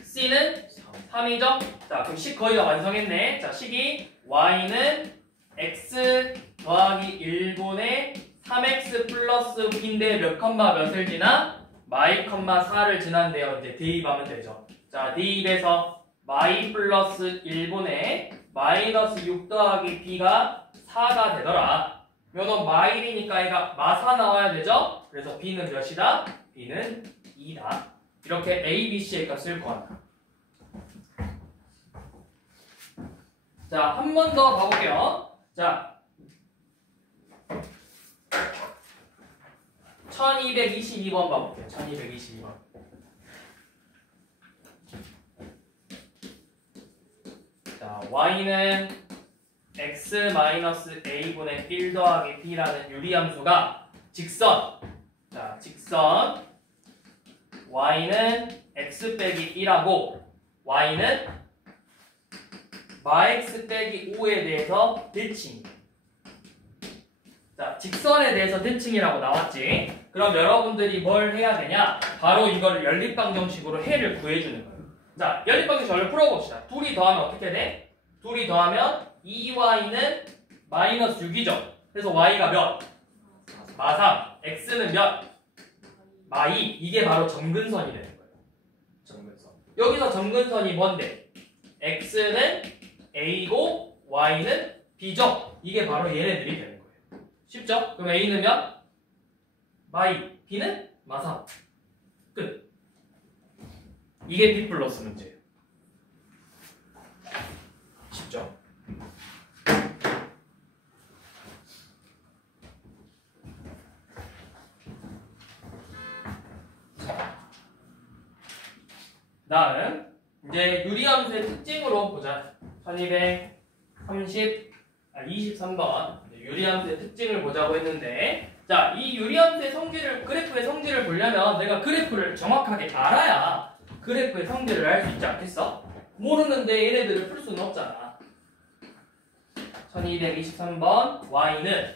c는 3이죠? 자, 그럼 식 거의 다 완성했네. 자, 식이 y는 x 더하기 1분의 3x 플러스 b인데 몇 컴마 몇을 지나? 마이 컴마 4를 지난대요. 이제 대입하면 되죠. 자, 대입해서 마이 플러스 1분의 마이너스 6 더하기 b가 4가 되더라. 요놈 마일이니까 얘가 마사 나와야 되죠? 그래서 b는 몇이다? b는 2다. 이렇게 a, b, c의 값을 구한다. 자, 한 번 더 가볼게요. 자, 1222번 봐볼게요. 1222번. 자, y는 x-a분의 1 더하기 b라는 유리함수가 직선. 자, 직선 y는 x 빼기 1하고 y는 마x 빼기 5에 대해서 대칭. 자, 직선에 대해서 대칭이라고 나왔지. 그럼 여러분들이 뭘 해야 되냐? 바로 이걸 연립방정식으로 해를 구해주는 거예요. 자, 연립방정식을 풀어봅시다. 둘이 더하면 어떻게 돼? 둘이 더하면 2y는 마이너스 6이죠. 그래서 y가 몇? 마3. x는 몇? 마2. 이게 바로 점근선이 되는 거예요. 점근선. 여기서 점근선이 뭔데? x는 a고 y는 b죠. 이게 바로 얘네들이 되는 거예요. 쉽죠? 그럼 a는 몇? 마2. b는 마3. 끝. 이게 b 플러스 문제예요. 쉽죠? 다음 이제 유리함수의 특징으로 보자. 23번 유리함수의 특징을 보자고 했는데, 자, 이 유리함수의 성질을, 그래프의 성질을 보려면 내가 그래프를 정확하게 알아야 그래프의 성질을 알 수 있지 않겠어? 모르는데 얘네들을 풀 수는 없잖아. 1223번 y는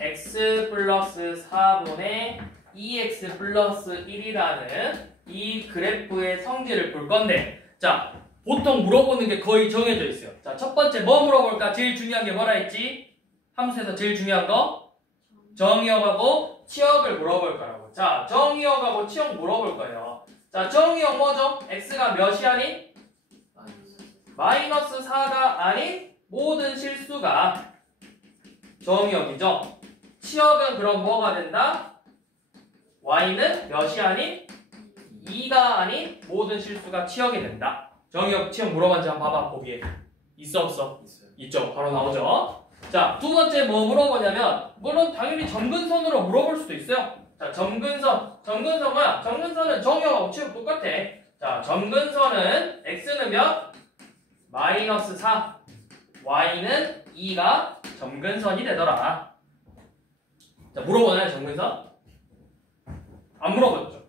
x 플러스 4분의 2x 플러스 1이라는 이 그래프의 성질을 볼 건데, 자, 보통 물어보는 게 거의 정해져 있어요. 자, 첫 번째 뭐 물어볼까? 제일 중요한 게 뭐라 했지? 함수에서 제일 중요한 거? 정의역하고 치역을 물어볼 거라고. 자, 정의역하고 치역 물어볼 거예요. 자, 정의역 뭐죠? x가 몇이 아닌? 마이너스 4가 아닌 모든 실수가 정의역이죠. 치역은 그럼 뭐가 된다? y는 몇이 아닌? 2가 아닌 모든 실수가 치역이 된다. 정의역, 치역 물어봤는지 한번 봐봐, 보기에. 있어, 없어? 있어요. 있죠. 바로 나오죠. 자, 두 번째 뭐 물어보냐면, 물론 당연히 점근선으로 물어볼 수도 있어요. 자, 점근선. 점근선 뭐야? 점근선은 정의역하고 치역 똑같아. 자, 점근선은 x는 몇? 마이너스 4, y는 2가 점근선이 되더라. 자, 물어보나요, 점근선? 안 물어봤죠.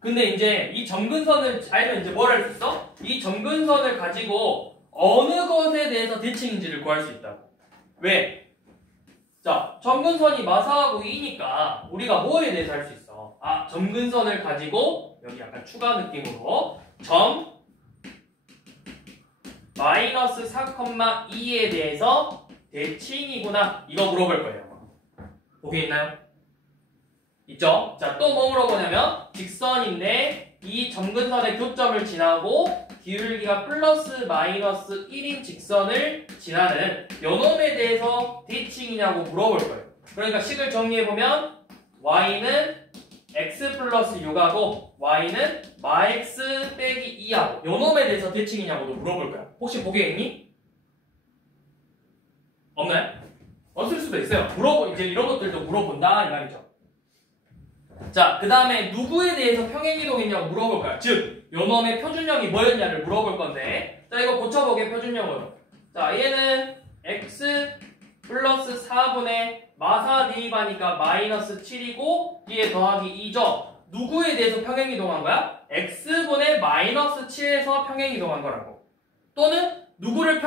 근데 이제 이 점근선을 알면 이제 뭘 할 수 있어? 이 점근선을 가지고 어느 것에 대해서 대칭인지를 구할 수 있다고. 왜? 자, 점근선이 마사하고 2니까 우리가 뭐에 대해서 할 수 있어? 아, 점근선을 가지고 여기 약간 추가 느낌으로 점 마이너스 4,2에 대해서 대칭이구나. 이거 물어볼 거예요. 보기 있나요? 있죠? 자, 또 뭐 물어보냐면 직선인데 이 점근선의 교점을 지나고 기울기가 플러스 마이너스 1인 직선을 지나는 요놈에 대해서 대칭이냐고 물어볼 거예요. 그러니까 식을 정리해보면 y는 x 플러스 6하고 y는 마x 빼기 2하고 요놈에 대해서 대칭이냐고도 물어볼 거야. 혹시 보기에 있니? 없나요? 없을 수도 있어요. 이제 이런 것들도 물어본다 이 말이죠. 자, 그 다음에 누구에 대해서 평행이동이냐고 물어볼 거야. 즉, 요놈의 표준형이 뭐였냐를 물어볼 건데, 자, 이거 고쳐보게 표준형으로. 자, 얘는 x 플러스 4분의 마사 대입하니까 마이너스 7이고 얘 더하기 2죠. 누구에 대해서 평행이동한 거야? x분의 마이너스 7에서 평행이동한 거라고. 또는 누구를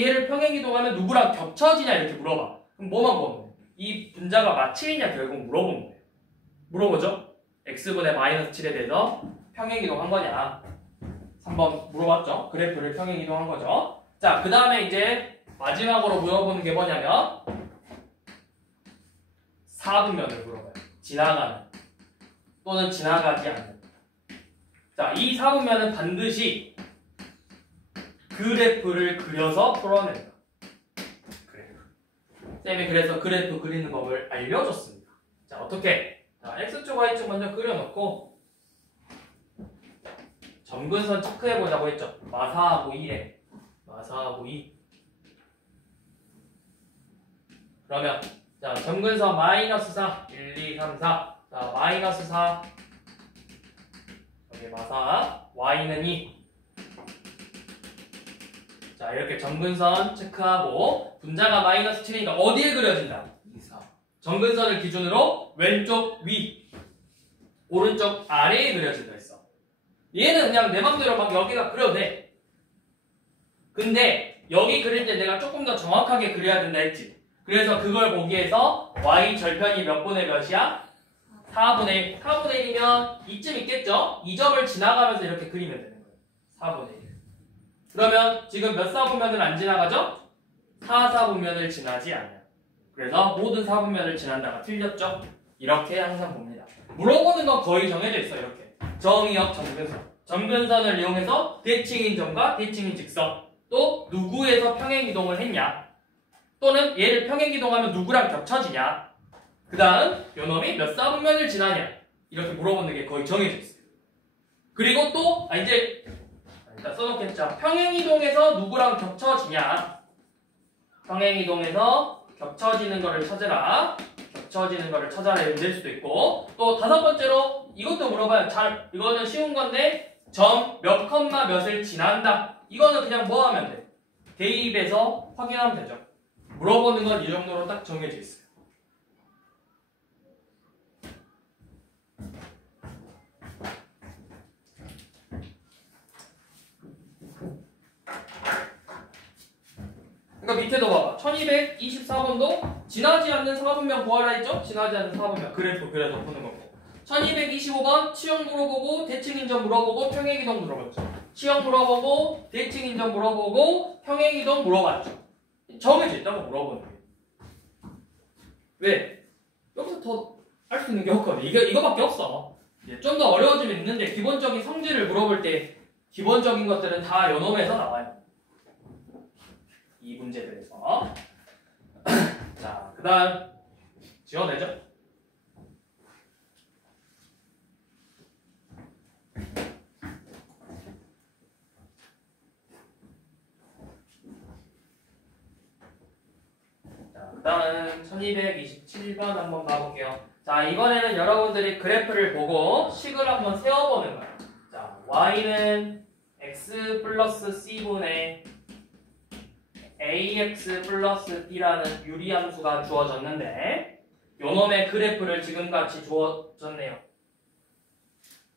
얘를 평행이동하면 누구랑 겹쳐지냐 이렇게 물어봐. 그럼 뭐만 보면 돼? 이 분자가 마칠이냐 결국 물어보면 돼. 물어보죠? x분의 마이너스 7에 대해서 평행이동한 거냐. 3번 물어봤죠? 그래프를 평행이동한 거죠. 자, 그 다음에 이제 마지막으로 물어보는 게 뭐냐면 4분면을 물어봐요. 지나가는 또는 지나가지 않는. 자, 이 4분면은 반드시 그래프를 그려서 풀어낸다. 그래프. 쌤이 그래서 그래프 그리는 법을 알려줬습니다. 자, 어떻게? 자, x축, y축 먼저 그려놓고 점근선 체크해보자고 했죠. 마사하고 2에 마사하고 2. 그러면 자, 점근선 마이너스 4 1, 2, 3, 4. 자, 마이너스 4 여기 마사 y는 2. 자, 이렇게 점근선 체크하고 분자가 마이너스 7이니까 어디에 그려진다? 2, 4. 점근선을 기준으로 왼쪽 위, 오른쪽 아래에 그려진다 했어. 얘는 그냥 내 맘대로 막 여기가 그려도 돼. 근데 여기 그릴 때 내가 조금 더 정확하게 그려야 된다 했지. 그래서 그걸 보기 위해서 y 절편이 몇 분의 몇이야? 4분의 1이면 이쯤 있겠죠? 이 점을 지나가면서 이렇게 그리면 되는 거예요. 4분의 1. 그러면 지금 몇 사분면을 안 지나가죠? 4사분면을 지나지 않아요. 그래서 모든 4분면을 지난다가 틀렸죠? 이렇게 항상 봅니다. 물어보는 건 거의 정해져 있어요. 이렇게. 정의역 점근선. 점근선을 이용해서 대칭인 점과 대칭인 직선. 또 누구에서 평행이동을 했냐. 또는 얘를 평행이동하면 누구랑 겹쳐지냐. 그 다음 요놈이 몇 사분면을 지나냐. 이렇게 물어보는 게 거의 정해져 있어요. 그리고 또 이제 일단 써놓겠죠. 평행이동에서 누구랑 겹쳐지냐. 평행이동에서 겹쳐지는 거를 찾으라. 겹쳐지는 거를 찾아내면 될 수도 있고, 또 다섯 번째로 이것도 물어봐요. 이거는 쉬운 건데 점 몇 컴마 몇을 지난다. 이거는 그냥 뭐 하면 돼? 대입해서 확인하면 되죠. 물어보는 건 이 정도로 딱 정해져 있어요. 그러니까 밑에도 봐봐. 1224번도 지나지 않는 4분면 구하라 했죠? 지나지 않는 4분면. 그래프 그래서 푸는 거고. 1225번 치형 물어보고 대칭인점 물어보고 평행이동 물어봤죠. 치형 물어보고 대칭인점 물어보고 평행이동 물어봤죠. 정해져 있다고 물어보는 거예요. 왜? 여기서 더 할 수 있는 게 없거든. 이거밖에 없어. 좀 더 어려워지면 있는데 기본적인 성질을 물어볼 때 기본적인 것들은 다 요놈에서 나와요. 이 문제들에서. 자, 그 다음 지워내죠. 자, 그 다음 1227번 한번 봐볼게요. 자, 이번에는 여러분들이 그래프를 보고 식을 한번 세워보는 거예요. 자, y는 x 플러스 c분의 ax 플러스 b라는 유리함수가 주어졌는데 요놈의 그래프를 지금같이 주어졌네요.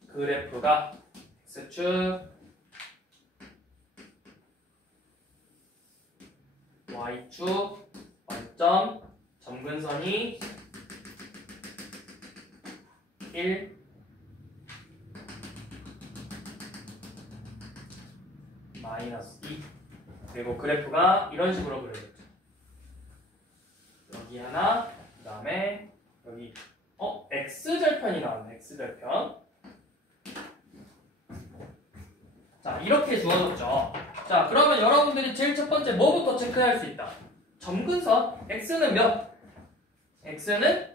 그래프가 x축 y축 y점 점근선이 1 마이너스 2 그리고 그래프가 이런 식으로 그려졌죠. 여기 하나 그 다음에 여기 x절편이 나왔네. x절편. 자 이렇게 주어졌죠. 자 그러면 여러분들이 제일 첫 번째 뭐부터 체크할 수 있다? 점근선 x는 몇? x는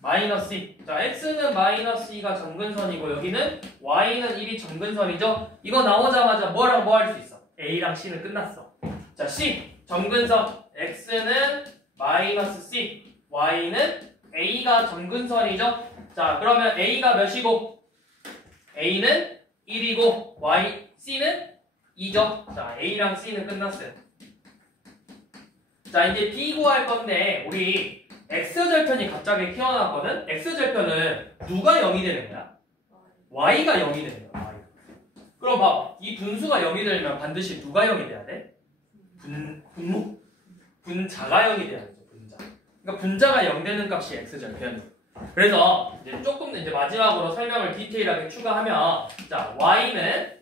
마이너스 2. 자 x는 마이너스 2가 점근선이고 여기는 y는 1이 점근선이죠. 이거 나오자마자 뭐랑 뭐 할 수 있어? a랑 c는 끝났어. 자 c 점근선 x는 마이너스 c y는 a가 점근선이죠. 자 그러면 a가 몇이고 a는 1이고 c는 2죠. 자 a랑 c는 끝났어요. 자 이제 b 구할 건데 우리 x절편이 갑자기 튀어나왔거든? x절편은 누가 0이 되는 거야? y가 0이 되는 거야. y. 그럼 봐. 이 분수가 0이 되려면 반드시 누가 0이 돼야 돼? 분자가 0이 돼야 되죠. 분자. 그러니까 분자가 0 되는 값이 x절편이에요. 그래서 이제 조금 이제 마지막으로 설명을 디테일하게 추가하면 자 y는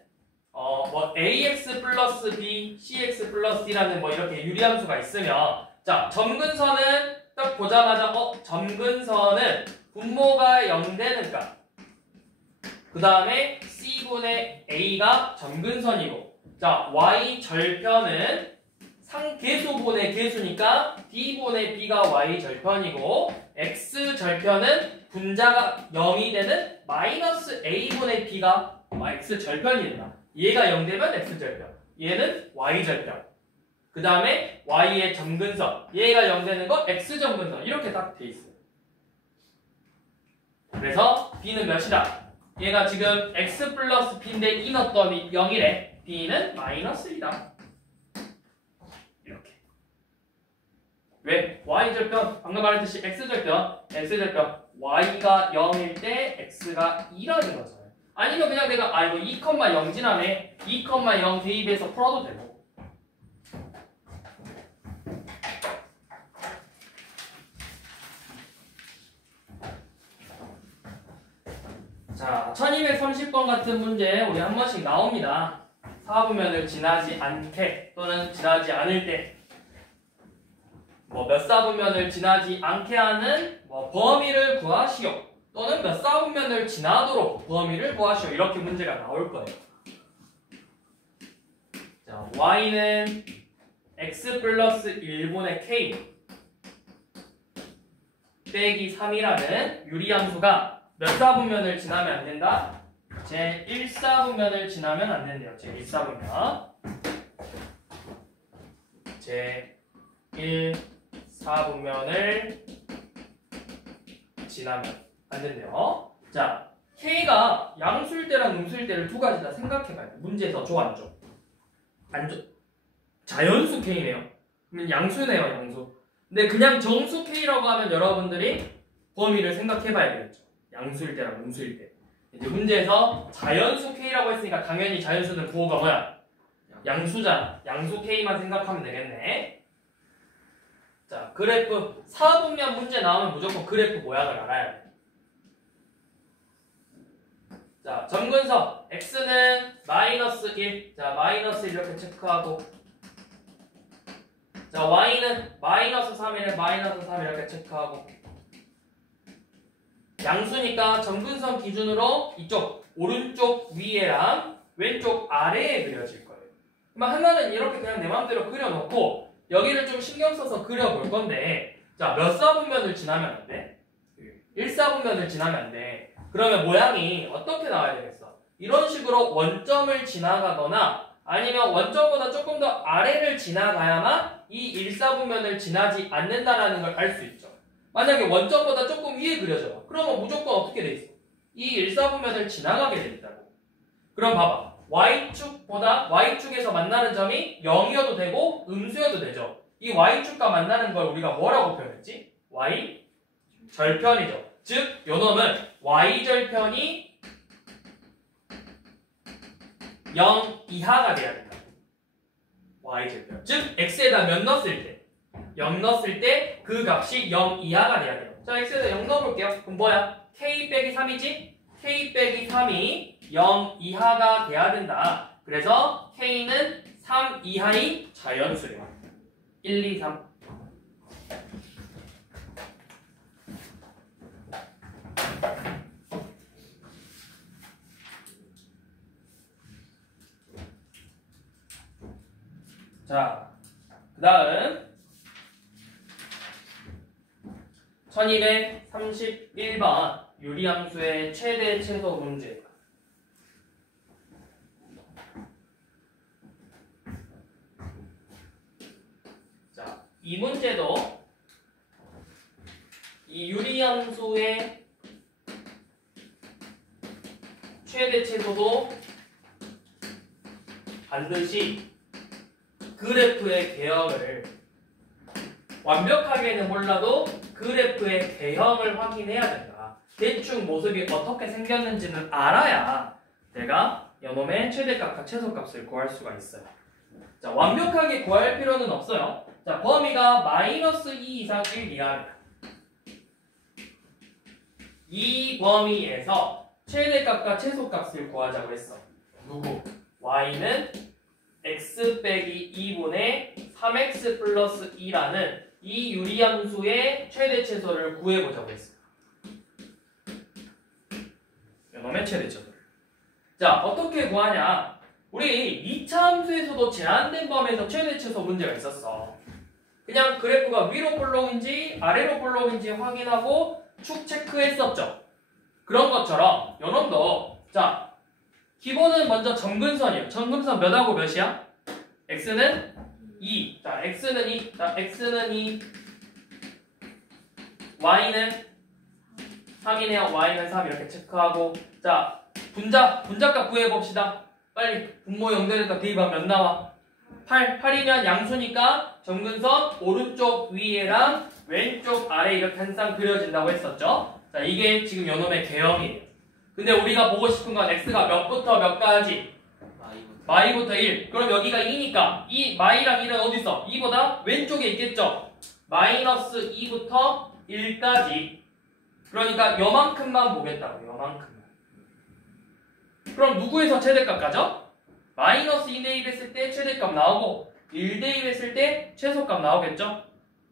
뭐 ax 플러스 b, cx 플러스 d라는 뭐 이렇게 유리함수가 있으면 자 점근선은 딱 보자마자 점근선은 분모가 0 되는 값. 그 다음에 c분의 a가 점근선이고 자 y 절편은 상계수분의 계수니까 d분의 b가 y 절편이고 x 절편은 분자가 0이 되는 마이너스 a분의 b가 x 절편이 된다. 얘가 0 되면 x 절편, 얘는 y 절편. 그 다음에 y의 점근선, 얘가 0 되는 거 x 점근선 이렇게 딱 돼 있어요. 그래서 b는 몇이다? 얘가 지금 x 플러스 b인데 2 넣었더니 0이래. b는 마이너스 2다. 이렇게. 왜? y절편, 방금 말했듯이 x절편, y가 0일 때 x가 2라는 거잖아요. 아니면 그냥 내가 이거 2,0 지나네. 2,0 대입해서 풀어도 되고. 자, 1230번 같은 문제 우리 한 번씩 나옵니다. 사분면을 지나지 않게 또는 지나지 않을 때 뭐 몇 사분면을 지나지 않게 하는 뭐 범위를 구하시오 또는 몇 사분면을 지나도록 범위를 구하시오 이렇게 문제가 나올 거예요. 자, y는 x 플러스 1분의 k 빼기 3이라는 유리함수가 몇 사분면을 지나면 안 된다? 제 1사분면을 지나면 안 된대요. 제 1사분면. 제 1사분면을 지나면 안 된대요. 자, K가 양수일 때랑 음수일 때를 두 가지 다 생각해봐야 돼. 문제에서 줘, 안 줘? 안 줘. 자연수 K네요. 그러면 양수네요, 양수. 근데 그냥 정수 K라고 하면 여러분들이 범위를 생각해봐야겠죠. 양수일 때랑 음수일 때. 이제 문제에서 자연수 K라고 했으니까 당연히 자연수는 부호가 뭐야? 양수잖아. 양수 K만 생각하면 되겠네. 자, 그래프 사분면 문제 나오면 무조건 그래프 모양을 알아야 돼. 자, 점근선 x는 마이너스 1. 자, 마이너스 1 이렇게 체크하고 자, y는 마이너스 3이래. 마이너스 3 이렇게 체크하고 양수니까 점근선 기준으로 이쪽 오른쪽 위에랑 왼쪽 아래에 그려질 거예요. 그럼 하나는 이렇게 그냥 내 마음대로 그려놓고 여기를 좀 신경 써서 그려볼 건데 자, 몇 사분면을 지나면 안 돼? 1사분면을 지나면 안 돼. 그러면 모양이 어떻게 나와야 되겠어? 이런 식으로 원점을 지나가거나 아니면 원점보다 조금 더 아래를 지나가야만 이 1사분면을 지나지 않는다라는 걸 알 수 있죠. 만약에 원점보다 조금 위에 그려져요. 그러면 무조건 어떻게 돼 있어? 이 1사분면을 지나가게 돼 있다고. 그럼 봐봐. y축에서 만나는 점이 0이어도 되고 음수여도 되죠. 이 y축과 만나는 걸 우리가 뭐라고 표현했지? y절편이죠. 즉 요놈은 y절편이 0 이하가 돼야 된다. y절편. 즉 x에다 몇 넣었을 때? 0 넣었을 때 그 값이 0 이하가 돼야 돼요. 자, x에다 0 넣어볼게요. 그럼 뭐야? k 빼기 3이지? k 빼기 3이 0 이하가 돼야 된다. 그래서 k는 3 이하의 자연수래요. 1, 2, 3. 자, 그 다음 1231번 유리함수의 최대 최소 문제. 자, 이 문제도 이 유리함수의 최대 최소도 반드시 그래프의 개형을 완벽하게는 몰라도 그래프의 개형을 확인해야 된다. 대충 모습이 어떻게 생겼는지는 알아야 내가 요놈의 최대값과 최소값을 구할 수가 있어요. 자, 완벽하게 구할 필요는 없어요. 자, 범위가 -2 이상 1 이하입니다. 이 범위에서 최대값과 최소값을 구하자고 했어. 누구? y는 x 빼기 2분의 3x 플러스 2라는 이 유리함수의 최대 최소를 구해보자고 했어요. 이놈의 최대 최소를. 자, 어떻게 구하냐? 우리 2차 함수에서도 제한된 범위에서 최대 최소 문제가 있었어. 그냥 그래프가 위로 볼록인지 아래로 볼록인지 확인하고 축 체크했었죠. 그런 것처럼 요놈도 자, 기본은 먼저 점근선이에요. 점근선 몇하고 몇이야? x는 2. 자, x는 2. 자, x는 2. y는 3이네요. y는 3 이렇게 체크하고. 자, 분자값 구해봅시다. 빨리 분모 연결해서 대입하면 몇 나와? 8. 8이면 양수니까 점근선 오른쪽 위에랑 왼쪽 아래 이렇게 한 쌍 그려진다고 했었죠. 자, 이게 지금 요놈의 개형이에요. 근데 우리가 보고 싶은 건 x가 몇부터 몇까지? 마이부터 1. 그럼 여기가 2니까 이 마이랑 1은 어디 있어? 2보다 왼쪽에 있겠죠? 마이너스 2부터 1까지. 그러니까 요만큼만 보겠다고. 요만큼만. 그럼 누구에서 최대값 가죠? 마이너스 2 대입했을 때 최대값 나오고 1 대입했을 때 최소값 나오겠죠?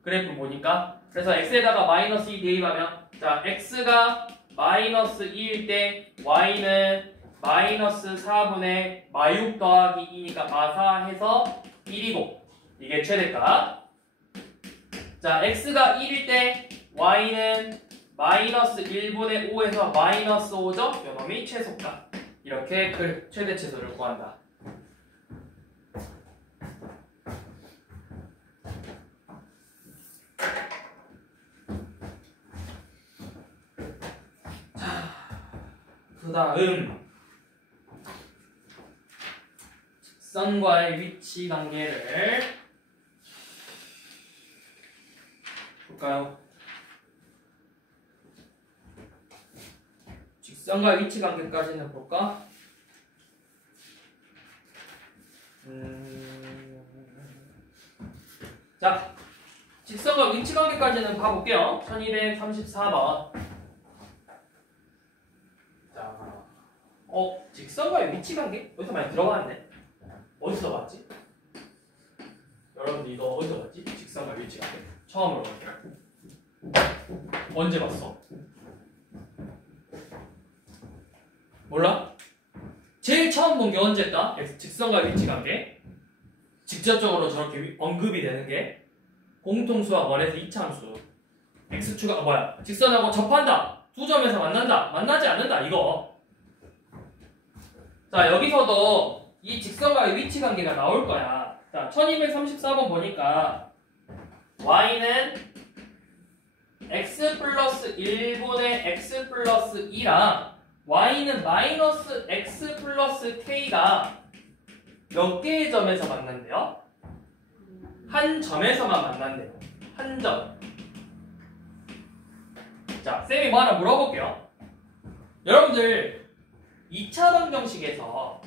그래프 보니까. 그래서 x에다가 마이너스 2 대입하면 자, x가 마이너스 2일 때 y는 마이너스 4분의 마6 더하기 2니까 마4 해서 1이고 이게 최대값. 자, x가 1일 때 y는 마이너스 1분의 5에서 마이너스 5죠? 요놈이 최소값. 이렇게 그 최대 최소를 구한다. 자, 그 다음 직선과의 위치 관계를 볼까요? 직선과 위치 관계까지는 볼까? 자, 직선과 위치 관계까지는 봐볼게요. 1234번. 자, 직선과의 위치 관계? 어디서 많이 들어봤네? 어디서 봤지? 여러분들 이거 어디서 봤지? 직선과 위치 관계. 처음으로 볼게요. 언제 봤어? 몰라? 제일 처음 본 게 언제다? 직선과 위치 관계. 직접적으로 저렇게 언급이 되는 게 공통수학 원에서 2차 함수. x축가 뭐야? 직선하고 접한다. 두 점에서 만난다. 만나지 않는다. 이거. 자, 여기서도 이 직선과의 위치 관계가 나올 거야. 자, 1234번 보니까 y는 x 플러스 1분의 x 플러스 2랑 y는 마이너스 x 플러스 k가 몇 개의 점에서 만난대요? 한 점에서만 만난대요. 한 점. 자, 쌤이 뭐 하나 물어볼게요. 여러분들 2차 방정식에서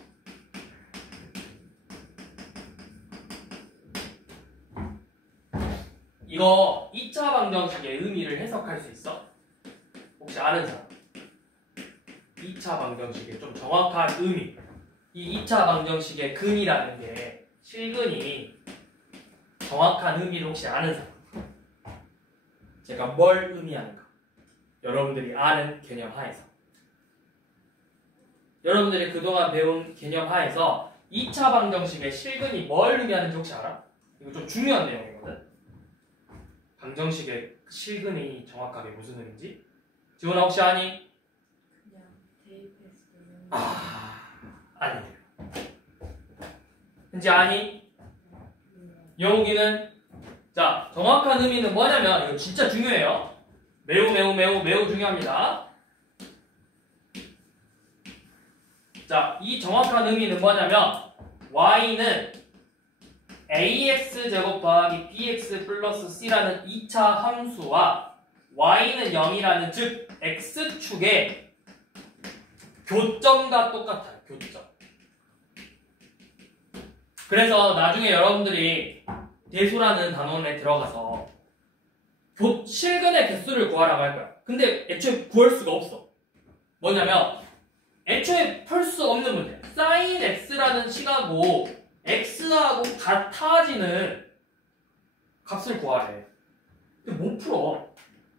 이거 2차 방정식의 의미를 해석할 수 있어? 혹시 아는 사람? 2차 방정식의 좀 정확한 의미. 이 2차 방정식의 근이라는 게 실근이 정확한 의미를 혹시 아는 사람? 제가 뭘 의미하는가? 여러분들이 아는 개념 하에서. 여러분들이 그동안 배운 개념 하에서 2차 방정식의 실근이 뭘 의미하는지 혹시 알아? 이거 좀 중요한 내용이거든. 방정식의 실근이 정확하게 무슨 의미인지? 지훈아 혹시 아니? 그냥 대입했어요. 아니. 현지 아니? 영욱이는? 자, 정확한 의미는 뭐냐면 이거 진짜 중요해요. 매우 중요합니다. 자, 이 정확한 의미는 뭐냐면 y는 ax 제곱 더하기 bx 플러스 c라는 2차 함수와 y는 0이라는 즉 x축의 교점과 똑같아요. 교점. 그래서 나중에 여러분들이 대소라는 단원에 들어가서 실근의 개수를 구하라고 할 거야. 근데 애초에 구할 수가 없어. 뭐냐면 애초에 풀 수 없는 문제야. sin x라는 식하고 x하고 같아지는 값을 구하래. 근데 못 풀어.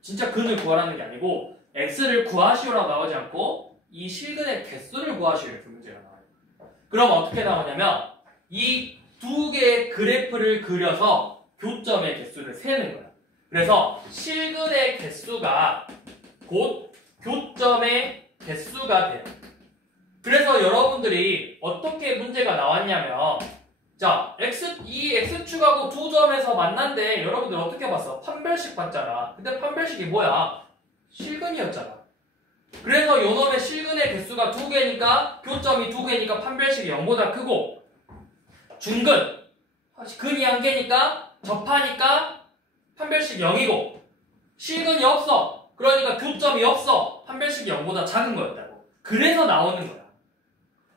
진짜 근을 구하라는 게 아니고 x를 구하시오라고 나오지 않고 이 실근의 개수를 구하시오 이렇게 문제가 나와요. 그럼 어떻게 나오냐면 이 두 개의 그래프를 그려서 교점의 개수를 세는 거야. 그래서 실근의 개수가 곧 교점의 개수가 돼요. 그래서 여러분들이 어떻게 문제가 나왔냐면 자, 이 x축하고 두 점에서 만난데 여러분들 어떻게 봤어? 판별식 봤잖아. 근데 판별식이 뭐야? 실근이었잖아. 그래서 요놈의 실근의 개수가 두 개니까 교점이 두 개니까 판별식이 0보다 크고 중근, 근이 한 개니까 접하니까 판별식이 0이고 실근이 없어. 그러니까 교점이 없어. 판별식이 0보다 작은 거였다고. 그래서 나오는 거야.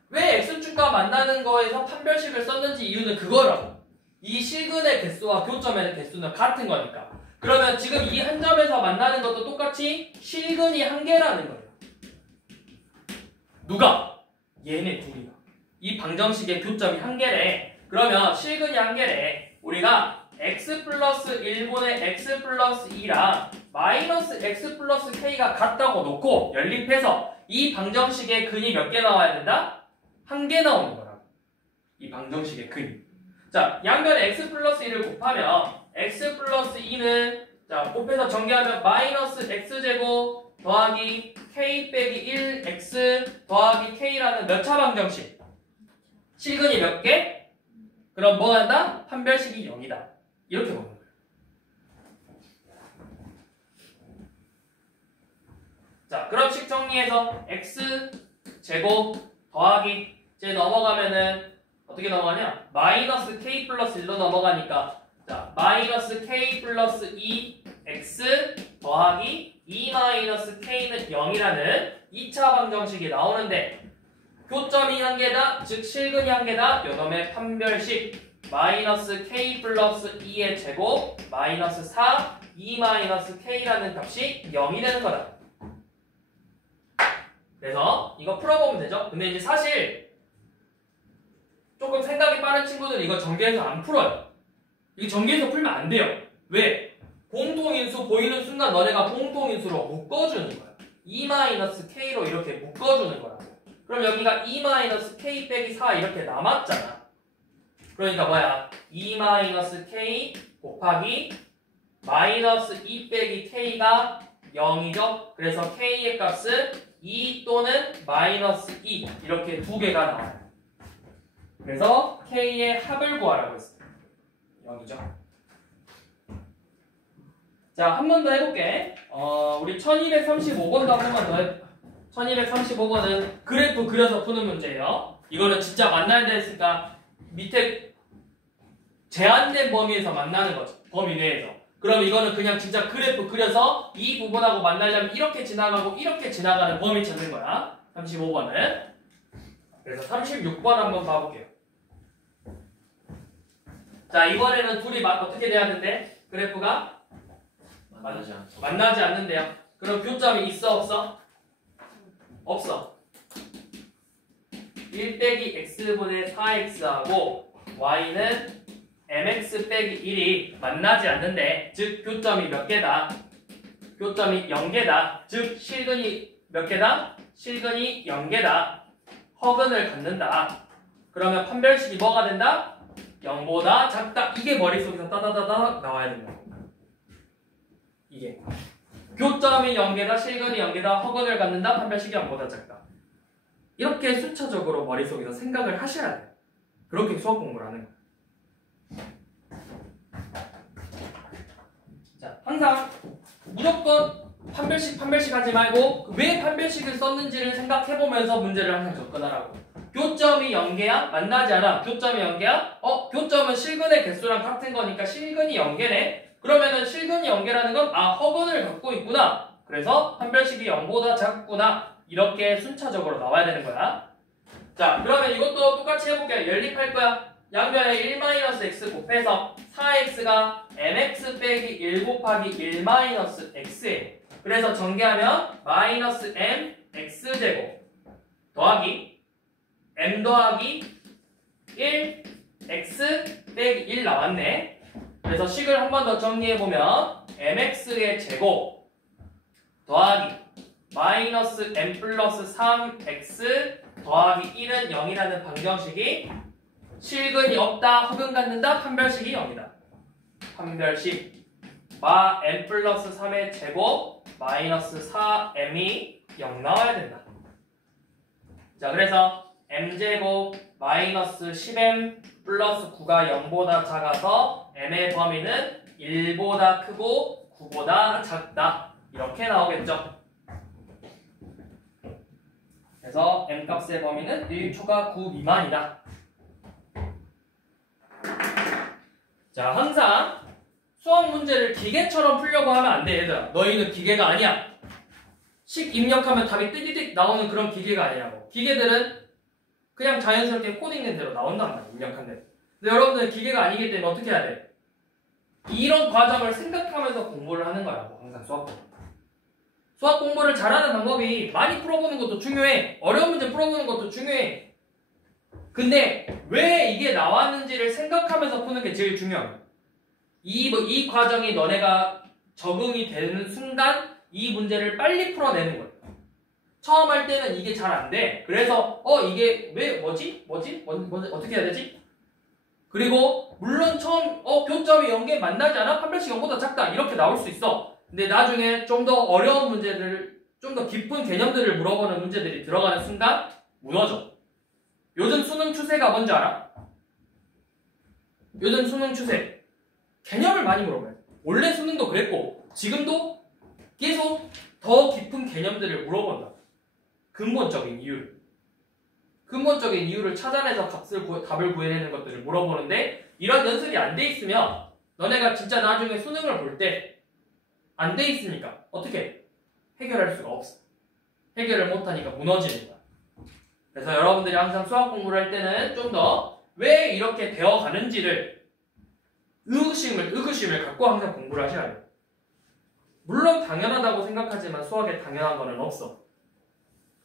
왜 x축과 만나는 거에서 판별식을 썼는지 이유는 그거라고. 이 실근의 개수와 교점의 개수는 같은 거니까. 그러면 지금 이 한 점에서 만나는 것도 똑같이 실근이 한 개라는 거예요. 누가? 얘네 둘이가. 이 방정식의 교점이 한 개래. 그러면 실근이 한 개래. 우리가 x 플러스 1분의 x 플러스 2랑 마이너스 x 플러스 k가 같다고 놓고 연립해서 이 방정식의 근이 몇 개 나와야 된다? 한 개 나오는 거라고. 이 방정식의 근이. 자, 양변에 x 플러스 1을 곱하면 x 플러스 2는 자, 곱해서 전개하면 마이너스 x제곱 더하기 k 빼기 1x 더하기 k라는 몇 차 방정식? 실근이 몇 개? 그럼 뭐 한다? 판별식이 0이다. 이렇게 보는 거예요. 자, 그럼 식 정리해서 x제곱 더하기 이제 넘어가면은 어떻게 넘어가냐? 마이너스 k 플러스 1로 넘어가니까 자, 마이너스 k 플러스 2x 더하기 2 마이너스 k는 0이라는 2차 방정식이 나오는데 교점이 한 개다, 즉 실근이 한 개다. 요놈의 판별식 마이너스 k 플러스 2의 제곱 마이너스 4 2 마이너스 k라는 값이 0이 되는 거다. 그래서 이거 풀어보면 되죠. 근데 이제 사실 조금 생각이 빠른 친구들은 이거 전개해서 안 풀어요. 이게 전개해서 풀면 안 돼요. 왜? 공통인수 보이는 순간 너네가 공통인수로 묶어주는 거야. 2-k로 이렇게 묶어주는 거라고. 그럼 여기가 2-k 빼기 4 이렇게 남았잖아. 그러니까 뭐야? 2-k 곱하기 마이너스 2 빼기 k가 0이죠. 그래서 k의 값은 2 또는 마이너스 2 이렇게 두 개가 나와요. 그래서 k의 합을 구하라고 했어요. 0이죠. 자, 한 번 더 해볼게. 우리 1235번도 한 번만 더 해. 1235번은 그래프 그려서 푸는 문제예요. 이거는 진짜 만나야 됐으니까 밑에 제한된 범위에서 만나는 거죠. 범위 내에서. 그럼 이거는 그냥 진짜 그래프 그려서 이 부분하고 만나려면 이렇게 지나가고 이렇게 지나가는 범위 찾는 거야. 35번은. 그래서 36번 한번 봐볼게요. 자, 이번에는 둘이 어떻게 돼야 하는데? 그래프가 만나지 않죠. 만나지 않는데요. 그럼 교점이 있어 없어? 없어. 1 빼기 x분의 4x하고 y는 mx 빼기 1이 만나지 않는데, 즉 교점이 몇 개다? 교점이 0개다. 즉 실근이 몇 개다? 실근이 0개다. 허근을 갖는다. 그러면 판별식이 뭐가 된다? 0보다 작다. 이게 머릿속에서 따다다다 나와야 된다. 이게 교점이 0개다, 실근이 0개다, 허근을 갖는다, 판별식이 0보다 작다. 이렇게 순차적으로 머릿속에서 생각을 하셔야 돼요. 그렇게 수학 공부를 하는 거예요. 자, 항상 무조건 판별식 하지 말고 왜 판별식을 썼는지를 생각해보면서 문제를 항상 접근하라고. 교점이 0개야? 만나지 않아. 교점이 0개야? 교점은 실근의 개수랑 같은 거니까 실근이 0개네? 그러면은 실근이 0개라는 건 허근을 갖고 있구나. 그래서 판별식이 0보다 작구나. 이렇게 순차적으로 나와야 되는 거야. 자, 그러면 이것도 똑같이 해볼게요. 연립할 거야. 양변에 1-x 곱해서 4x가 mx 빼기 1 곱하기 1-x예요. 그래서 전개하면 마이너스 m x제곱 더하기 m 더하기 1 x 빼기 1 나왔네. 그래서 식을 한 번 더 정리해보면 mx의 제곱 더하기 마이너스 m 플러스 3x 더하기 1은 0이라는 방정식이 실근이 없다, 허근 갖는다, 판별식이 0이다. 판별식 마 m 플러스 3의 제곱 마이너스 4m이 0 나와야 된다. 자, 그래서 m제곱 마이너스 10m 플러스 9가 0보다 작아서 m의 범위는 1보다 크고 9보다 작다. 이렇게 나오겠죠. 그래서 m값의 범위는 1초가 9 미만이다. 자, 항상 수학 문제를 기계처럼 풀려고 하면 안 돼, 얘들아. 너희는 기계가 아니야. 식 입력하면 답이 띠디딕 나오는 그런 기계가 아니라고. 기계들은 그냥 자연스럽게 코딩된 대로 나온단 말이야, 입력한 대로. 근데 여러분들은 기계가 아니기 때문에 어떻게 해야 돼? 이런 과정을 생각하면서 공부를 하는 거라고, 항상 수학 공부. 수학 공부를 잘하는 방법이 많이 풀어보는 것도 중요해. 어려운 문제 풀어보는 것도 중요해. 근데 왜 이게 나왔는지를 생각하면서 푸는 게 제일 중요해. 이 과정이 너네가 적응이 되는 순간 이 문제를 빨리 풀어내는 거야. 처음 할 때는 이게 잘 안 돼. 그래서 이게 왜 뭐지? 어떻게 해야 되지? 그리고 물론 처음 교점이 0개 만나지 않아? 판별식 0보다 작다. 이렇게 나올 수 있어. 근데 나중에 좀 더 어려운 문제들, 좀 더 깊은 개념들을 물어보는 문제들이 들어가는 순간 무너져. 요즘 수능 추세가 뭔지 알아? 요즘 수능 추세 개념을 많이 물어봐요. 원래 수능도 그랬고 지금도 계속 더 깊은 개념들을 물어본다. 근본적인 이유를 찾아내서 답을 구해내는 것들을 물어보는데, 이런 연습이 안 돼 있으면 너네가 진짜 나중에 수능을 볼 때 안 돼 있으니까 어떻게 해결할 수가 없어. 해결을 못하니까 무너지는 거야. 그래서 여러분들이 항상 수학 공부를 할 때는 좀 더 왜 이렇게 되어 가는지를 의구심을 갖고 항상 공부를 하셔야 돼요. 물론 당연하다고 생각하지만 수학에 당연한 거는 없어.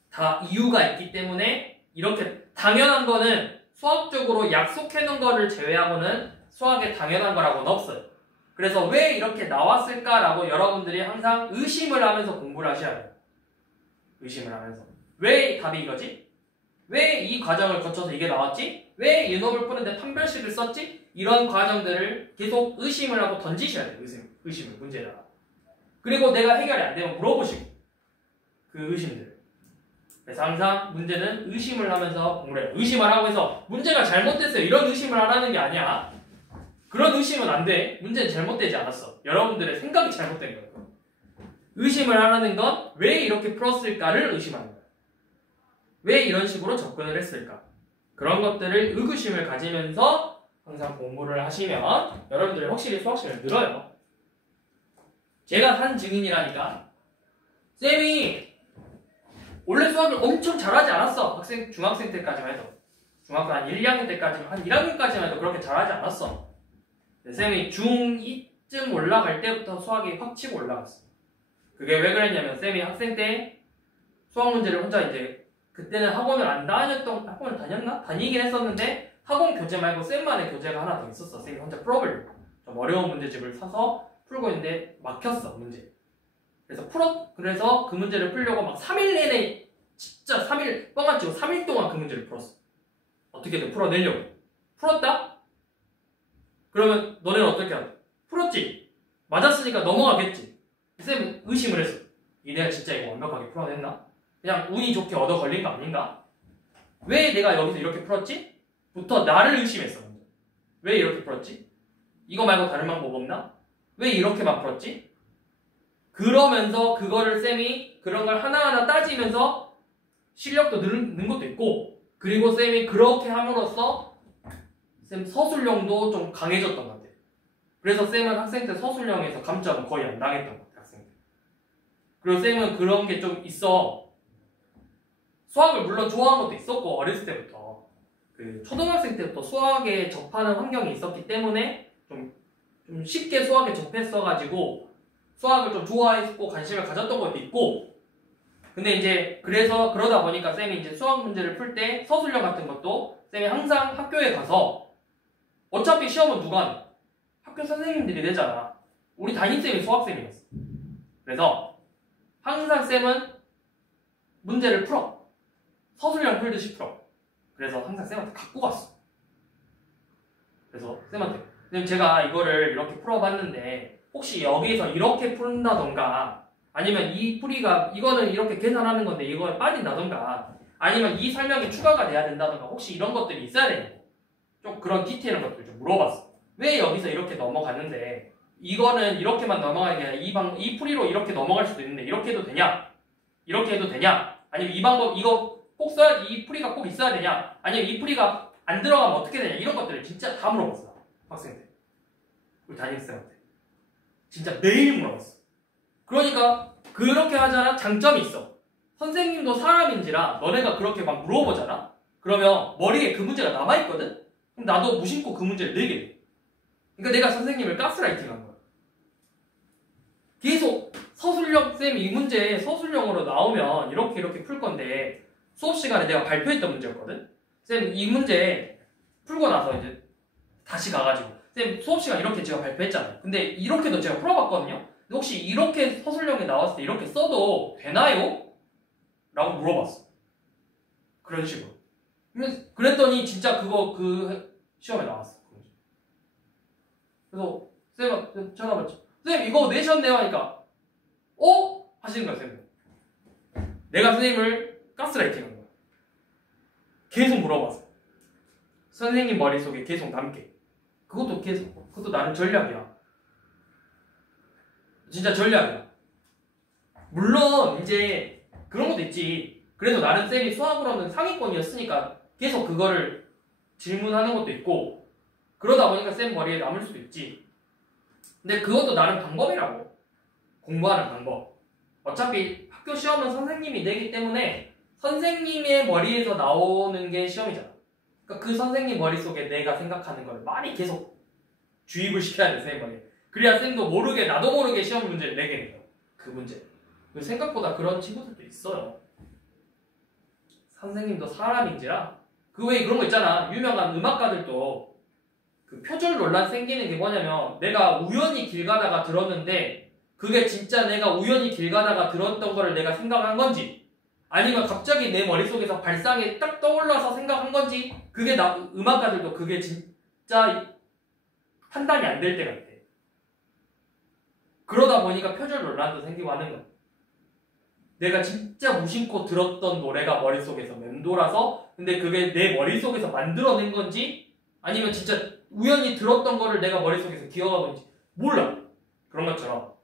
다 이유가 있기 때문에, 이렇게 당연한 거는 수학적으로 약속해 놓은 거를 제외하고는 수학에 당연한 거라고는 없어요. 그래서 왜 이렇게 나왔을까라고 여러분들이 항상 의심을 하면서 공부를 하셔야 돼요. 의심을 하면서. 왜 답이 이거지? 왜 이 과정을 거쳐서 이게 나왔지? 왜 이 놈을 푸는데 판별식을 썼지? 이런 과정들을 계속 의심을 하고 던지셔야 돼요. 의심을 문제에다가. 그리고 내가 해결이 안 되면 물어보시고, 그 의심들을. 그래서 항상 문제는 의심을 하면서 공부를 해요. 의심을 하고 해서 문제가 잘못됐어요, 이런 의심을 하라는 게 아니야. 그런 의심은 안 돼. 문제는 잘못되지 않았어. 여러분들의 생각이 잘못된 거예요. 의심을 하라는 건 왜 이렇게 풀었을까를 의심하는 거예요. 왜 이런 식으로 접근을 했을까? 그런 것들을 의구심을 가지면서 항상 공부를 하시면 여러분들이 확실히 수학 시간을 늘어요. 제가 산 증인이라니까. 쌤이 원래 수학을 엄청 잘하지 않았어. 중학생 때까지만 해도. 중학교 한 1, 2학년 때까지만, 한 1학년까지만 해도 그렇게 잘하지 않았어. 쌤이 중2쯤 올라갈 때부터 수학이 확 치고 올라갔어. 그게 왜 그랬냐면 쌤이 학생 때 수학 문제를 혼자 이제 그때는 학원을 안 다녔던, 학원을 다녔나? 다니긴 했었는데 학원 교재 말고 쌤만의 교재가 하나 더 있었어. 쌤이 혼자 풀어보려고. 좀 어려운 문제집을 사서 풀고 있는데 막혔어, 문제. 그래서 그 문제를 풀려고 막 3일 내내 진짜 3일 뻥안 치고 3일 동안 그 문제를 풀었어. 어떻게든 풀어내려고. 풀었다? 그러면 너네는 어떻게 하냐? 풀었지? 맞았으니까 넘어가겠지? 쌤은 의심을 했어. 내가 진짜 이거 완벽하게 풀어냈나? 그냥 운이 좋게 얻어 걸린 거 아닌가? 왜 내가 여기서 이렇게 풀었지? 부터 나를 의심했어. 먼저. 왜 이렇게 풀었지? 이거 말고 다른 방법 없나? 왜 이렇게만 풀었지? 그러면서 그거를 쌤이 그런 걸 하나하나 따지면서 실력도 는 것도 있고, 그리고 쌤이 그렇게 함으로써 쌤 서술형도 좀 강해졌던 것 같아요. 그래서 쌤은 학생 때 서술형에서 감점은 거의 안 당했던 것 같아요. 학생 때. 그리고 쌤은 그런 게 좀 있어. 수학을 물론 좋아한 것도 있었고, 어렸을 때부터 그 초등학생 때부터 수학에 접하는 환경이 있었기 때문에 좀 쉽게 수학에 접했어가지고 수학을 좀 좋아했고 관심을 가졌던 것도 있고, 근데 이제 그래서 그러다 보니까 쌤이 이제 수학 문제를 풀 때 서술형 같은 것도 쌤이 항상 학교에 가서, 어차피 시험은 누가 하냐? 학교 선생님들이 내잖아. 우리 담임쌤이 수학쌤이었어. 그래서 항상 쌤은 문제를 풀어. 서술형 풀듯이 풀어. 그래서 항상 쌤한테 갖고 갔어. 그래서 쌤한테, 선생님 제가 이거를 이렇게 풀어봤는데 혹시 여기서 이렇게 푼다던가, 아니면 이 풀이가 이거는 이렇게 계산하는 건데 이거에 빠진다던가, 아니면 이 설명이 추가가 돼야 된다던가, 혹시 이런 것들이 있어야 되냐고 좀 그런 디테일한 것들 좀 물어봤어. 왜 여기서 이렇게 넘어갔는데 이거는 이렇게만 넘어가는 게 아니라 이 풀이로 이렇게 넘어갈 수도 있는데 이렇게 해도 되냐? 이렇게 해도 되냐? 아니면 이 방법 이거 꼭 써야, 이 풀이가 꼭 있어야 되냐? 아니면 이 풀이가 안 들어가면 어떻게 되냐? 이런 것들을 진짜 다 물어봤어. 학생들. 우리 담임쌤한테. 진짜 매일 물어봤어. 그러니까 그렇게 하잖아. 장점이 있어. 선생님도 사람인지라 너네가 그렇게 막 물어보잖아. 그러면 머리에 그 문제가 남아있거든? 그럼 나도 무심코 그 문제를 내게 돼. 그러니까 내가 선생님을 가스라이팅한 거야. 계속 서술형, 쌤 이 문제 서술형으로 나오면 이렇게 풀 건데, 수업 시간에 내가 발표했던 문제였거든? 쌤 이 문제 풀고 나서 이제 다시 가가지고, 쌤 수업 시간 이렇게 제가 발표했잖아요. 근데 이렇게도 제가 풀어봤거든요? 혹시 이렇게 서술형에 나왔을 때 이렇게 써도 되나요? 라고 물어봤어. 그런 식으로. 그랬더니 진짜 그거 그 시험에 나왔어. 그래서 쌤한테 전화 받죠. 쌤 이거 내셨네요 하니까 하시는 거야 쌤. 내가 선생님을 가스라이팅한 거야. 계속 물어봤어. 선생님 머릿속에 계속 남게. 그것도 나름 전략이야. 진짜 전략이야. 물론 이제 그런 것도 있지. 그래도 나름 쌤이 수학으로는 상위권이었으니까 계속 그거를 질문하는 것도 있고, 그러다 보니까 쌤 머리에 남을 수도 있지. 근데 그것도 나름 방법이라고. 공부하는 방법. 어차피 학교 시험은 선생님이 내기 때문에 선생님의 머리에서 나오는 게 시험이잖아. 그러니까 그 선생님 머릿속에 내가 생각하는 걸 많이 계속 주입을 시켜야 돼, 쌤 머리에. 그래야 쌤도 모르게, 나도 모르게 시험 문제를 내게 돼요. 그 문제. 생각보다 그런 친구들도 있어요. 선생님도 사람인지라. 그 외에 그런 거 있잖아. 유명한 음악가들도 그 표절 논란 생기는 게 뭐냐면, 내가 우연히 길 가다가 들었는데 그게 진짜 내가 우연히 길 가다가 들었던 거를 내가 생각한 건지, 아니면 갑자기 내 머릿속에서 발상이 딱 떠올라서 생각한 건지, 그게 음악가들도 그게 진짜 판단이 안 될 때가 있대. 그러다 보니까 표절 논란도 생기고 하는 거야. 내가 진짜 무심코 들었던 노래가 머릿속에서 맴돌아서, 근데 그게 내 머릿속에서 만들어낸 건지, 아니면 진짜 우연히 들었던 거를 내가 머릿속에서 기억하고 있는지 몰라. 그런 것처럼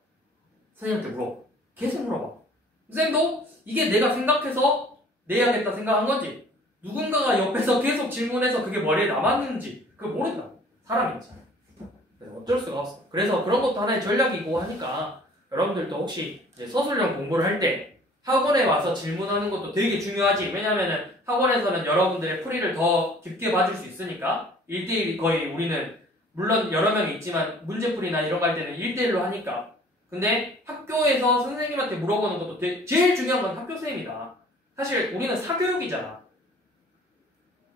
선생님한테 물어봐. 계속 물어봐. 선생님도 이게 내가 생각해서 내야겠다 생각한 거지. 누군가가 옆에서 계속 질문해서 그게 머리에 남았는지 그걸 모른다. 사람인지. 어쩔 수가 없어. 그래서 그런 것도 하나의 전략이고 하니까 여러분들도 혹시 이제 서술형 공부를 할 때 학원에 와서 질문하는 것도 되게 중요하지. 왜냐면은 학원에서는 여러분들의 풀이를 더 깊게 봐줄 수 있으니까 1대1이 거의 우리는 물론 여러 명이 있지만 문제풀이나 이런 거 할 때는 1대1로 하니까. 근데 학교에서 선생님한테 물어보는 것도 제일 중요한 건 학교 선생님이다. 사실 우리는 사교육이잖아.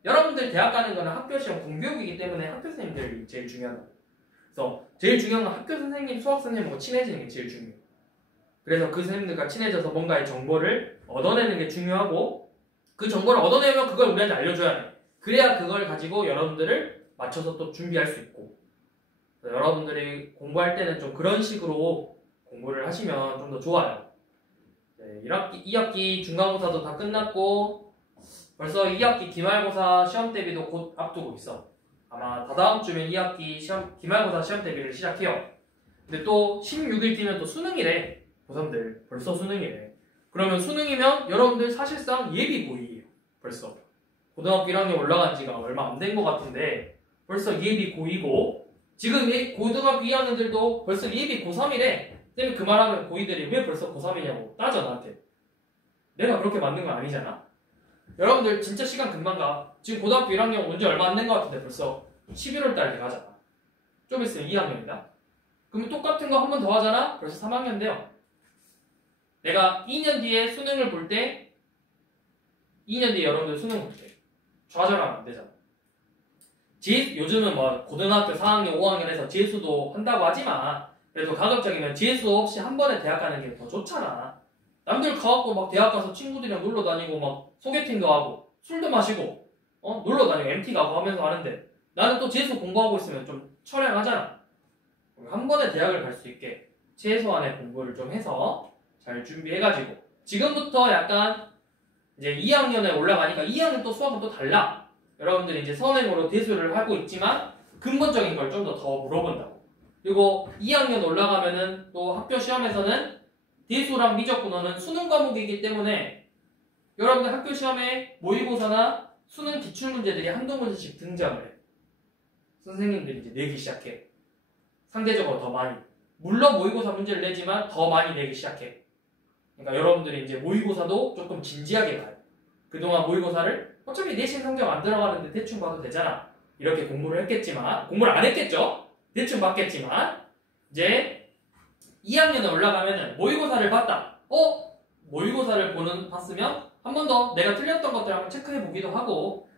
여러분들 대학 가는 거는 학교 시험 공교육이기 때문에 학교 선생님들이 제일 중요하다. 그래서 제일 중요한 건 학교 선생님, 수학 선생님하고 친해지는 게 제일 중요해요. 그래서 그 선생님들과 친해져서 뭔가의 정보를 얻어내는 게 중요하고 그 정보를 얻어내면 그걸 우리한테 알려줘야 돼. 그래야 그걸 가지고 여러분들을 맞춰서 또 준비할 수 있고 여러분들이 공부할 때는 좀 그런 식으로 공부를 하시면 좀 더 좋아요. 네, 2학기 중간고사도 다 끝났고 벌써 2학기 기말고사 시험 대비도 곧 앞두고 있어. 아마 다다음 주면 2학기 기말고사 시험 대비를 시작해요. 근데 또 16일 뒤면 또 수능이래. 고3들 벌써 수능이래. 그러면 수능이면 여러분들 사실상 예비 고2예요. 벌써 고등학교 1학년 올라간 지가 얼마 안 된 것 같은데 벌써 예비 고2고 지금 고등학교 2학년들도 벌써 예비 고3이래. 쌤이 그 말하면 고2들이 왜 벌써 고3이냐고 따져 나한테. 내가 그렇게 만든 건 아니잖아. 여러분들 진짜 시간 금방 가. 지금 고등학교 1학년 온 지 얼마 안 된 것 같은데 벌써 11월 달에 가잖아. 좀 있으면 2학년이다. 그러면 똑같은 거 한 번 더 하잖아? 벌써 3학년 돼요. 내가 2년 뒤에 수능을 볼 때 2년 뒤에 여러분들 수능 볼 때 좌절하면 안 되잖아. 요즘은 뭐 고등학교 4학년, 5학년에서 재수도 한다고 하지만 그래도 가급적이면 재수 없이 한 번에 대학 가는 게 더 좋잖아. 남들 가갖고 막 대학 가서 친구들이랑 놀러 다니고 막 소개팅도 하고 술도 마시고 놀러 다니고 MT 가고 하면서 하는데 나는 또 재수 공부하고 있으면 좀 처량하잖아. 한 번에 대학을 갈 수 있게 최소한의 공부를 좀 해서 잘 준비해가지고 지금부터 약간 이제 2학년에 올라가니까 2학년 또 수학은 또 달라. 여러분들이 이제 선행으로 대수를 하고 있지만 근본적인 걸 좀 더 물어본다고. 그리고 2학년 올라가면은 또 학교 시험에서는 대수랑 미적분어는 수능 과목이기 때문에 여러분들 학교 시험에 모의고사나 수능 기출문제들이 한두 문제씩 등장을 해. 선생님들이 이제 내기 시작해. 상대적으로 더 많이. 물론 모의고사 문제를 내지만 더 많이 내기 시작해. 그러니까 여러분들이 이제 모의고사도 조금 진지하게 봐요. 그동안 모의고사를 어차피 내신 성적 안 들어가는데 대충 봐도 되잖아. 이렇게 공부를 했겠지만 공부를 안 했겠죠? 대충 봤겠지만 이제 2학년에 올라가면은 모의고사를 봤다. 모의고사를 봤으면 한 번 더 내가 틀렸던 것들 한번 체크해 보기도 하고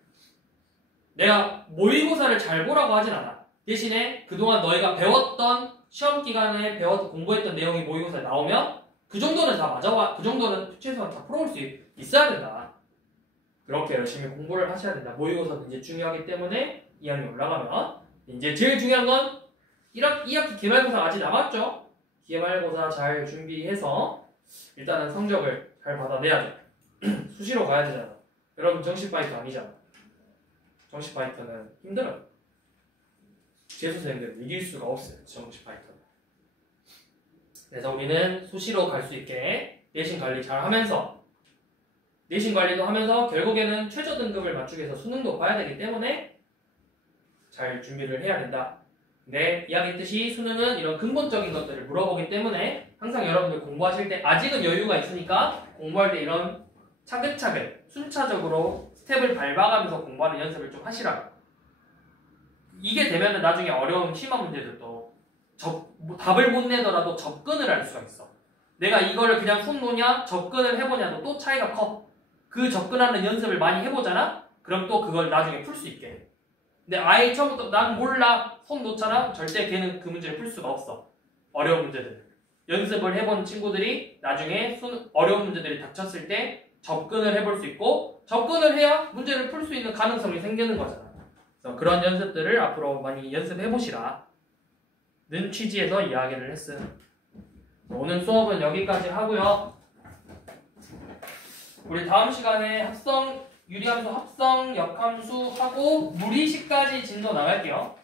내가 모의고사를 잘 보라고 하진 않아. 대신에 그동안 너희가 배웠던 시험 기간에 공부했던 내용이 모의고사에 나오면 그 정도는 다 맞아와. 그 정도는 최소한 다 풀어올 수 있어야 된다. 그렇게 열심히 공부를 하셔야 된다. 모의고사도 이제 중요하기 때문에 2학년 올라가면 이제 제일 중요한 건 2학기 기말고사 아직 남았죠? 기말고사 잘 준비해서 일단은 성적을 잘 받아내야 돼. 수시로 가야 되잖아. 여러분 정식 바이트 아니잖아. 정식 바이트는 힘들어요. 재수생들은 이길 수가 없어요. 정식 바이트는. 그래서 우리는 수시로 갈 수 있게 내신 관리 잘 하면서 내신 관리도 하면서 결국에는 최저 등급을 맞추기 위해서 수능도 봐야 되기 때문에 잘 준비를 해야 된다. 근데 이야기했듯이 수능은 이런 근본적인 것들을 물어보기 때문에 항상 여러분들 공부하실 때 아직은 여유가 있으니까 공부할 때 이런 차근차근 순차적으로 스텝을 밟아가면서 공부하는 연습을 좀 하시라고. 이게 되면은 나중에 어려운 심화 문제들도 답을 못 내더라도 접근을 할 수가 있어. 내가 이거를 그냥 손 놓냐 접근을 해보냐도 또 차이가 커. 그 접근하는 연습을 많이 해보잖아? 그럼 또 그걸 나중에 풀 수 있게 해. 근데 아예 처음부터 난 몰라 손 놓잖아? 절대 걔는 그 문제를 풀 수가 없어. 어려운 문제들. 연습을 해본 친구들이 나중에 어려운 문제들이 닥쳤을 때 접근을 해볼 수 있고 접근을 해야 문제를 풀 수 있는 가능성이 생기는 거잖아. 그래서 그런 연습들을 앞으로 많이 연습해보시라 는 취지에서 이야기를 했음. 오늘 수업은 여기까지 하고요. 우리 다음 시간에 유리함수 합성 역함수 하고 무리식까지 진도 나갈게요.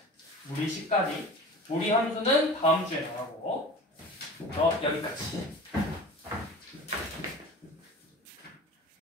무리식까지. 무리함수는 다음 주에 나가고 여기까지.